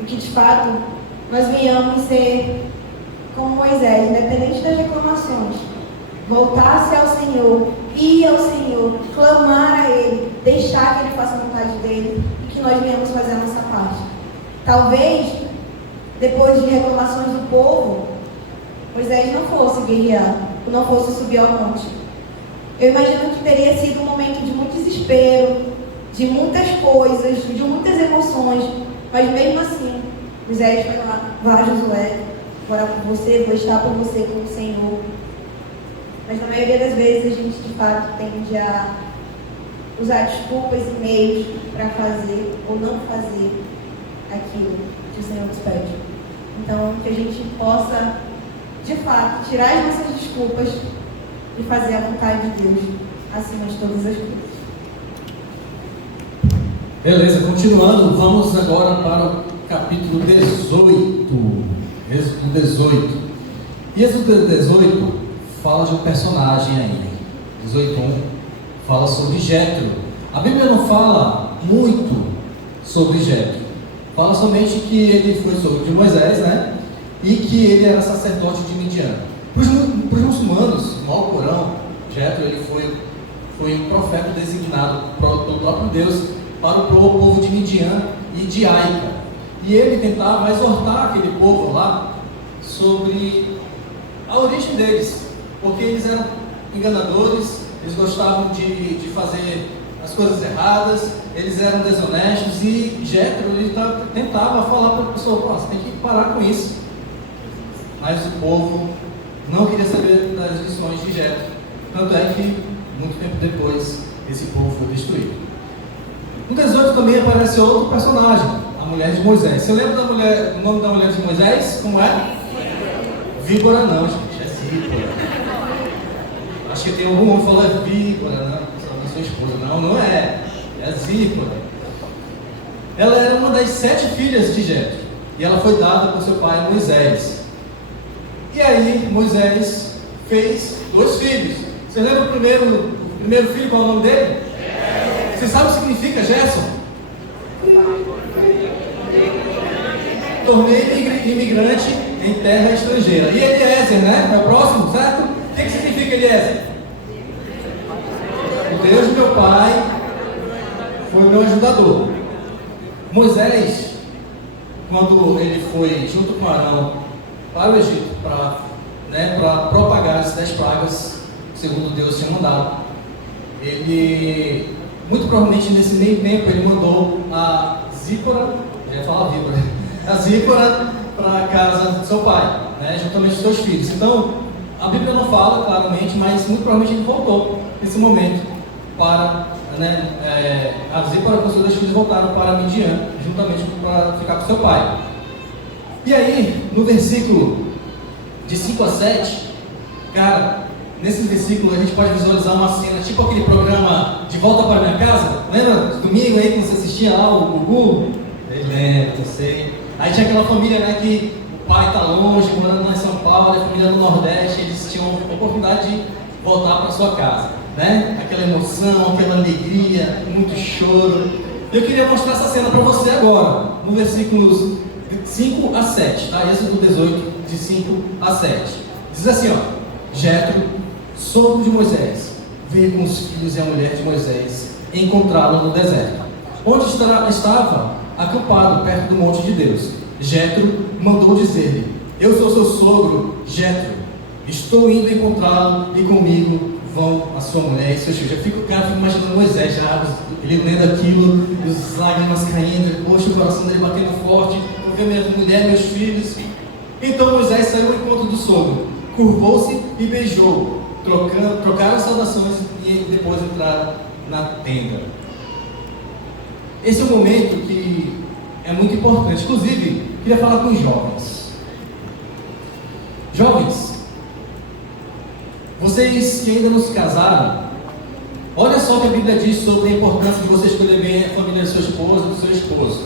E que de fato nós venhamos ser como Moisés, independente das reclamações. Voltar-se ao Senhor, ir ao Senhor, clamar a Ele, deixar que Ele faça a vontade dEle e que nós venhamos fazer a nossa parte. Talvez, depois de reclamações do povo, Moisés não fosse guerrear, não fosse subir ao monte. Eu imagino que teria sido um momento de muito desespero, de muitas coisas, de muitas emoções, mas mesmo assim, Moisés foi lá, vá Josué, vou orar por você, vou estar por você com o Senhor. Mas na maioria das vezes a gente de fato tende a usar desculpas e meios para fazer ou não fazer aquilo que o Senhor nos pede. Então, que a gente possa, de fato, tirar as nossas desculpas e fazer a vontade de Deus acima de todas as coisas. Beleza, continuando, vamos agora para o capítulo 18. Êxodo 18. E Êxodo 18 fala de um personagem aí. 18:1 fala sobre Jetro. A Bíblia não fala muito sobre Jetro. Fala somente que ele foi sogro de Moisés, né? E que ele era sacerdote de Midian. Para os muçulmanos, no Alcorão, Jetro ele foi um profeta designado pelo próprio Deus para o povo de Midian e de Aica. E ele tentava exortar aquele povo lá sobre a origem deles, porque eles eram enganadores, eles gostavam de fazer as coisas erradas, eles eram desonestos, e Jetro ele tentava falar para a pessoa: você tem que parar com isso. Mas o povo não queria saber das lições de Jetro. Tanto é que, muito tempo depois, esse povo foi destruído. No 18 também aparece outro personagem, a mulher de Moisés. Você lembra o nome da mulher de Moisés? Como é? Víbora não, gente, é Zípora. Acho que tem algum homem que fala Víbora, não é sua esposa. Não é. É Zípora. Ela era uma das 7 filhas de Jetro, e ela foi dada por seu pai Moisés. E aí Moisés fez 2 filhos. Você lembra o primeiro filho, qual é o nome dele? Você sabe o que significa Gerson? Tornei-me imigrante em terra estrangeira. E Eliezer, né? É o próximo, certo? O que significa Eliezer? O Deus do meu pai foi meu ajudador. Moisés, quando ele foi junto com Arão para o Egito, para propagar as 10 pragas, segundo Deus tinha mandado, ele, muito provavelmente nesse meio tempo, ele mandou a Zípora, já ia falar Víbora, a Zípora para a casa do seu pai, né, juntamente com seus filhos. Então, a Bíblia não fala claramente, mas muito provavelmente ele voltou nesse momento para, a Zípora com seus 2 filhos voltaram para Midian, juntamente para ficar com seu pai. E aí, no versículo de 5 a 7, cara, nesse versículo a gente pode visualizar uma cena, tipo aquele programa De Volta para Minha Casa. Lembra? Domingo aí que você assistia lá o Gugu? Eu lembro, eu sei. Aí tinha aquela família, né, que o pai está longe, morando lá em São Paulo, a família no Nordeste, eles tinham a oportunidade de voltar para sua casa, né? Aquela emoção, aquela alegria, muito choro. Eu queria mostrar essa cena para você agora, no versículos 5 a 7, tá? Êxodo 18, de 5 a 7. Diz assim, ó: Jetro, sogro de Moisés, veio com os filhos e a mulher de Moisés encontrá-lo no deserto, onde estava acampado perto do monte de Deus. Jetro mandou dizer-lhe: eu sou seu sogro, Jetro, estou indo encontrá-lo e comigo vão a sua mulher e seus filhos. Eu fico imaginando Moisés já, ele lendo aquilo, as lágrimas caindo, poxa, o coração dele batendo forte, vou ver minha mulher, meus filhos. Então Moisés saiu ao encontro do sogro, curvou-se e beijou, trocaram saudações e depois entraram na tenda. Esse é um momento que é muito importante. Inclusive, queria falar com os jovens. Jovens, vocês que ainda não se casaram, olha só o que a Bíblia diz sobre a importância de você escolher bem a família da sua esposa, do seu esposo.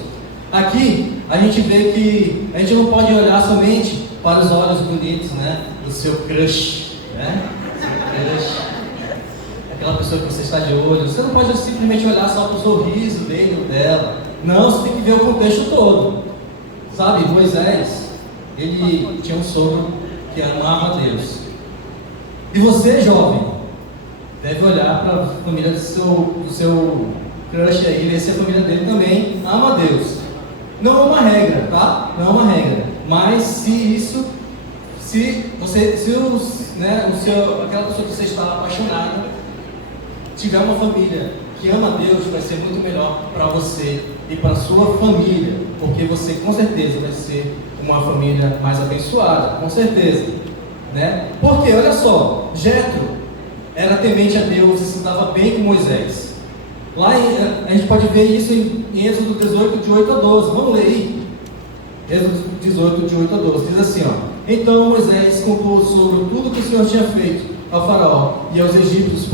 Aqui, a gente vê que a gente não pode olhar somente para os olhos bonitos, né, do seu crush, né? Seu crush, aquela pessoa que você está de olho. Você não pode simplesmente olhar só para o sorriso dele ou dela. Não, você tem que ver o contexto todo. Sabe, Moisés, ele tinha um sogro que amava a Deus. E você, jovem, deve olhar para a família do seu crush aí, ver se a família dele também ama a Deus. Não é uma regra, tá? Não é uma regra. Mas se aquela pessoa que você está apaixonado tiver uma família que ama a Deus, vai ser muito melhor para você e para a sua família, porque você com certeza vai ser uma família mais abençoada, com certeza, né? Porque, olha só, Jetro era temente a Deus e se dava bem com Moisés. Lá a gente pode ver isso em Êxodo 18, de 8 a 12. Vamos ler aí. Êxodo 18, de 8 a 12. Diz assim, ó: então Moisés contou sobre tudo que o Senhor tinha feito ao faraó e aos egípcios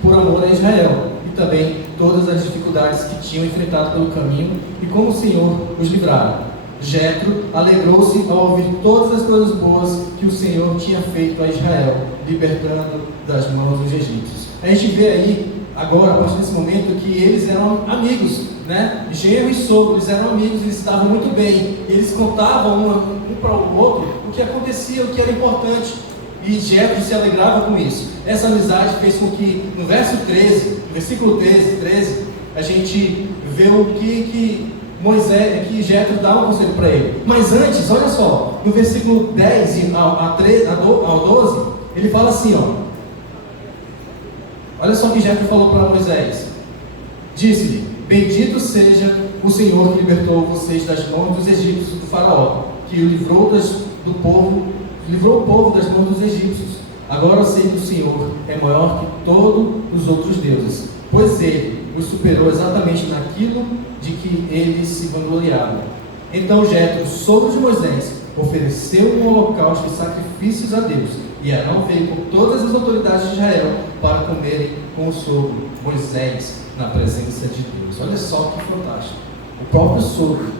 por amor a Israel, e também todas as dificuldades que tinham enfrentado pelo caminho e como o Senhor os livrara. Jetro alegrou-se ao ouvir todas as coisas boas que o Senhor tinha feito a Israel, libertando das mãos dos egípcios. A gente vê aí, agora, a partir desse momento, que eles eram amigos, né? Genro e sogro, eles eram amigos, eles estavam muito bem. Eles contavam um para o outro o que acontecia, o que era importante. E Jetro se alegrava com isso. Essa amizade fez com que, no verso 13, no versículo 13, a gente vê o que Moisés, que Jetro dá um conselho para ele. Mas antes, olha só, no versículo 10 ao 12, ele fala assim, ó. Olha só o que Jetro falou para Moisés. Disse-lhe: bendito seja o Senhor que libertou vocês das mãos dos egípcios do faraó, que livrou o povo das mãos dos egípcios. Agora eu sei que o Senhor é maior que todos os outros deuses, pois ele os superou exatamente naquilo de que eles se vangloriavam. Então Jetro, sogro de Moisés, ofereceu um holocausto e sacrifícios a Deus, e Arão veio com todas as autoridades de Israel para comerem com o sogro Moisés na presença de Deus. Olha só que fantástico. O próprio sogro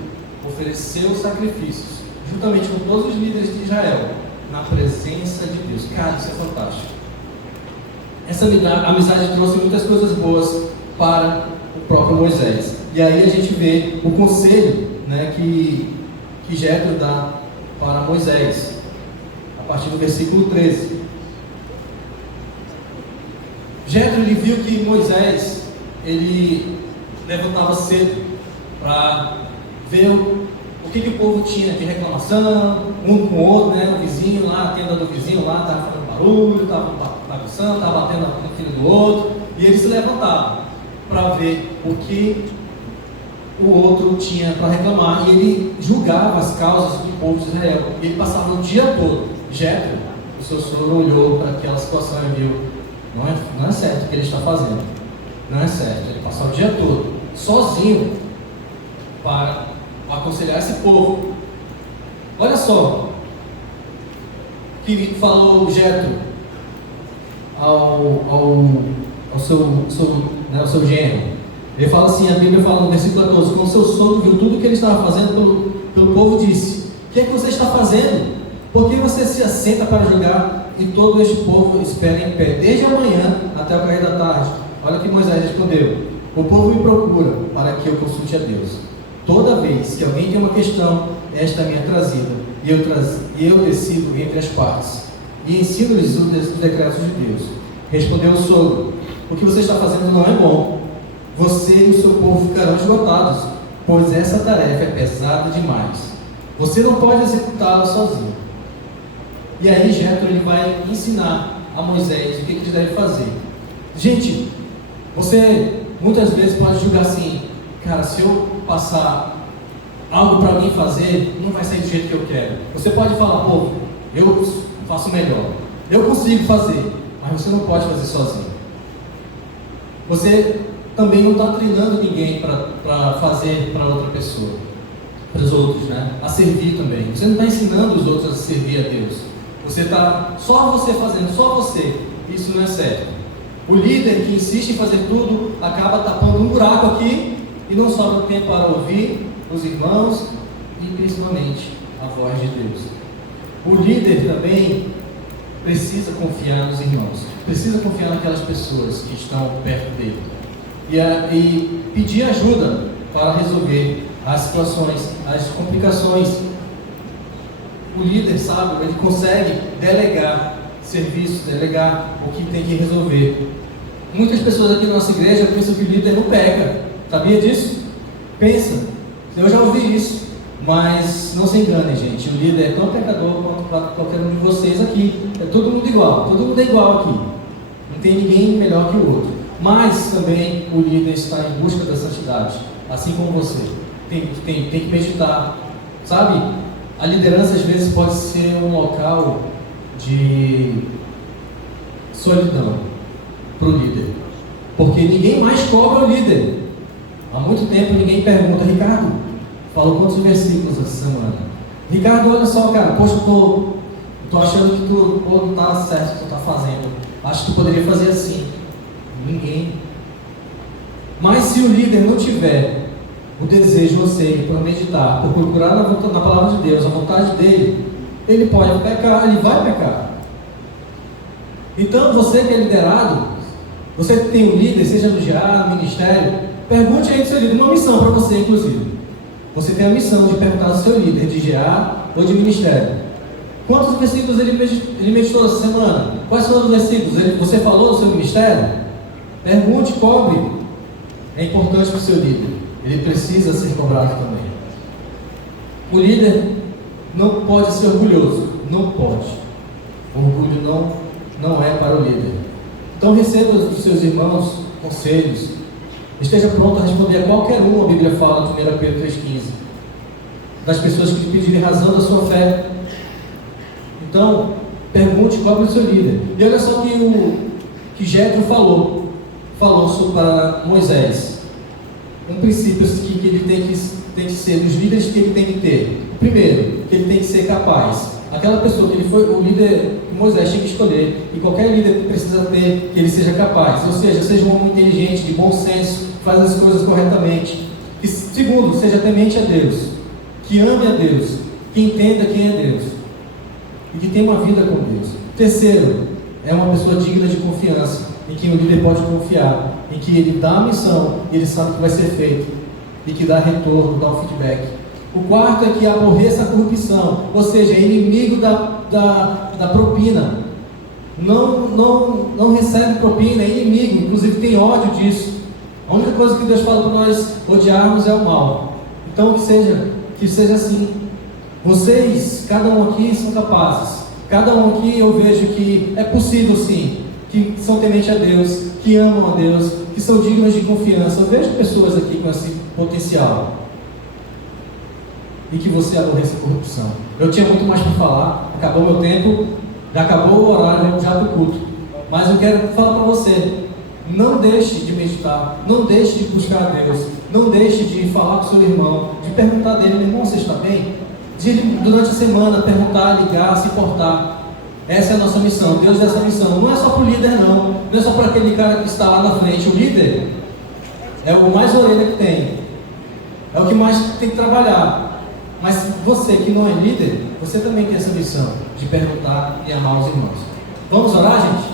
ofereceu sacrifícios juntamente com todos os líderes de Israel na presença de Deus. Cara, isso é fantástico. Essa amizade trouxe muitas coisas boas para o próprio Moisés. E aí a gente vê o conselho, né, que Jetro dá para Moisés, a partir do versículo 13. Jetro, ele viu que Moisés, ele levantava cedo para ver o que o povo tinha de reclamação, um com o outro, né? O vizinho lá, a tenda do vizinho lá, estava fazendo barulho, estava bagunçando, estava batendo no filho do outro, e ele se levantava para ver o que o outro tinha para reclamar, e ele julgava as causas do povo de Israel, e ele passava o dia todo. Jetro, o seu sogro, olhou para aquela situação e viu: não é certo o que ele está fazendo, não é certo. Ele passou o dia todo sozinho para aconselhar esse povo. Olha só o que falou Jetro ao seu genro. Ele fala assim, a Bíblia fala no versículo 14: quando seu sogro viu tudo o que ele estava fazendo pelo povo, disse: o que é que você está fazendo? Por que você se assenta para julgar e todo este povo espera em pé desde a manhã até o cair da tarde? Olha o que Moisés respondeu: o povo me procura para que eu consulte a Deus. Toda vez que alguém tem uma questão, esta me é trazida, e eu decido entre as partes, e ensino-lhes os decretos de Deus. Respondeu o sogro: o que você está fazendo não é bom. Você e o seu povo ficarão esgotados, pois essa tarefa é pesada demais. Você não pode executá-la sozinho. E aí Jetro, ele vai ensinar a Moisés o que ele deve fazer. Gente, você muitas vezes pode julgar assim: cara, se eu passar algo para alguém fazer, não vai sair do jeito que eu quero. Você pode falar: pô, eu faço melhor, eu consigo fazer, mas você não pode fazer sozinho. Você também não está treinando ninguém para fazer para outra pessoa, para os outros, né? A servir também. Você não está ensinando os outros a servir a Deus. Você está só você fazendo, só você. Isso não é certo. O líder que insiste em fazer tudo acaba tapando um buraco aqui e não sobra tempo para ouvir os irmãos e principalmente a voz de Deus. O líder também precisa confiar nos irmãos, precisa confiar naquelas pessoas que estão perto dele e pedir ajuda para resolver as situações, as complicações. O líder sábio, ele consegue delegar serviço, delegar o que tem que resolver. Muitas pessoas aqui na nossa igreja pensam que o líder não peca. Sabia disso? Pensa. Eu já ouvi isso. Mas não se engane, gente. O líder é tão pecador quanto qualquer um de vocês aqui. É todo mundo igual. Todo mundo é igual aqui. Não tem ninguém melhor que o outro. Mas também o líder está em busca da santidade. Assim como você. Tem que meditar. Sabe? A liderança às vezes pode ser um local de solidão para o líder. Porque ninguém mais cobra o líder. Há muito tempo ninguém pergunta: Ricardo, falou quantos versículos essa semana? Ricardo, olha só, cara, poxa, eu tô achando que tu não tá certo o que tu tá fazendo. Acho que tu poderia fazer assim. Ninguém. Mas se o líder não tiver o desejo, o anseio por meditar, por procurar na palavra de Deus, a vontade dele, ele pode pecar, ele vai pecar. Então, você que é liderado, você que tem um líder, seja no GA, no ministério, pergunte aí do seu líder, uma missão para você, inclusive. Você tem a missão de perguntar ao seu líder de GA ou de ministério: quantos versículos ele meditou essa semana? Quais foram os versículos? Você falou do seu ministério? Pergunte, cobre. É importante para o seu líder. Ele precisa ser cobrado também. O líder não pode ser orgulhoso. Não pode. O orgulho não é para o líder. Então receba dos seus irmãos conselhos. Esteja pronto a responder a qualquer um. A Bíblia fala em 1 Pedro 3,15. Das pessoas que lhe pedirem razão da sua fé. Então, pergunte qual é o seu líder. E olha só que Jétro falou para Moisés. Um princípio que ele tem que ser, dos líderes que ele tem que ter. Primeiro, que ele tem que ser capaz. Aquela pessoa que ele foi, o líder que Moisés tinha que escolher, e qualquer líder precisa ter, que ele seja capaz. Ou seja um homem inteligente, de bom senso, que faz as coisas corretamente. E segundo, seja temente a Deus, que ame a Deus, que entenda quem é Deus e que tenha uma vida com Deus. Terceiro, é uma pessoa digna de confiança, em quem o líder pode confiar, em que ele dá a missão e ele sabe que vai ser feito e que dá retorno, dá um feedback. O quarto é que aborreça a corrupção, ou seja, é inimigo da propina. Não recebe propina, é inimigo, inclusive tem ódio disso. A única coisa que Deus fala para nós odiarmos é o mal. Então que seja assim. Vocês, cada um aqui, são capazes. Cada um aqui eu vejo que é possível sim, que são tementes a Deus, que amam a Deus, que são dignos de confiança. Eu vejo pessoas aqui com esse potencial. E que você aborreça a corrupção. Eu tinha muito mais para falar, acabou meu tempo, já acabou o horário, já do culto. Mas eu quero falar para você: não deixe de meditar, não deixe de buscar a Deus, não deixe de falar com o seu irmão, de perguntar dele: meu irmão, você está bem? De durante a semana perguntar, ligar, se importar. Essa é a nossa missão. Deus dá essa missão. Não é só para o líder, não é só para aquele cara que está lá na frente. O líder é o mais orelha que tem, é o que mais tem que trabalhar. Mas você que não é líder, você também tem essa missão de perguntar e amar os irmãos. Vamos orar, gente?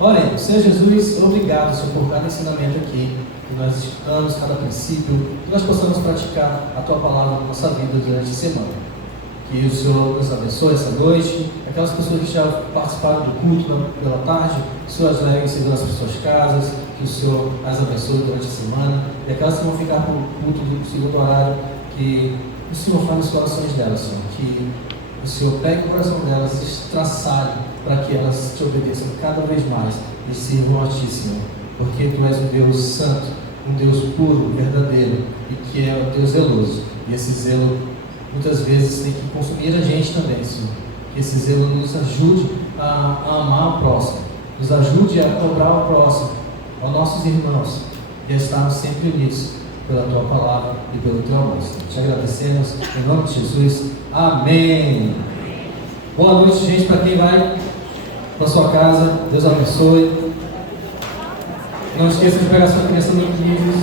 Orem. Senhor Jesus, obrigado, Senhor, por cada ensinamento aqui que nós escutamos, cada princípio, que nós possamos praticar a Tua palavra na nossa vida durante a semana. Que o Senhor nos abençoe essa noite. Aquelas pessoas que já participaram do culto pela tarde, que o Senhor as leve em segurança para suas casas, que o Senhor as abençoe durante a semana. E aquelas que vão ficar para o culto do segundo horário, que o Senhor fale nos corações delas, Senhor. Que o Senhor pegue o coração delas e estraçalhe para que elas te obedeçam cada vez mais e sirvam a Ti, Senhor. Porque Tu és um Deus santo, um Deus puro, verdadeiro, e que é um Deus zeloso. E esse zelo muitas vezes tem que consumir a gente também, Senhor. Que esse zelo nos ajude a amar o próximo, nos ajude a cobrar o próximo, aos nossos irmãos, e a estarmos sempre unidos pela Tua palavra e pelo Teu amor, Senhor. Te agradecemos, em nome de Jesus. Amém. Boa noite, gente, para quem vai para sua casa. Deus abençoe. Não esqueça de pegar sua criança no Kids.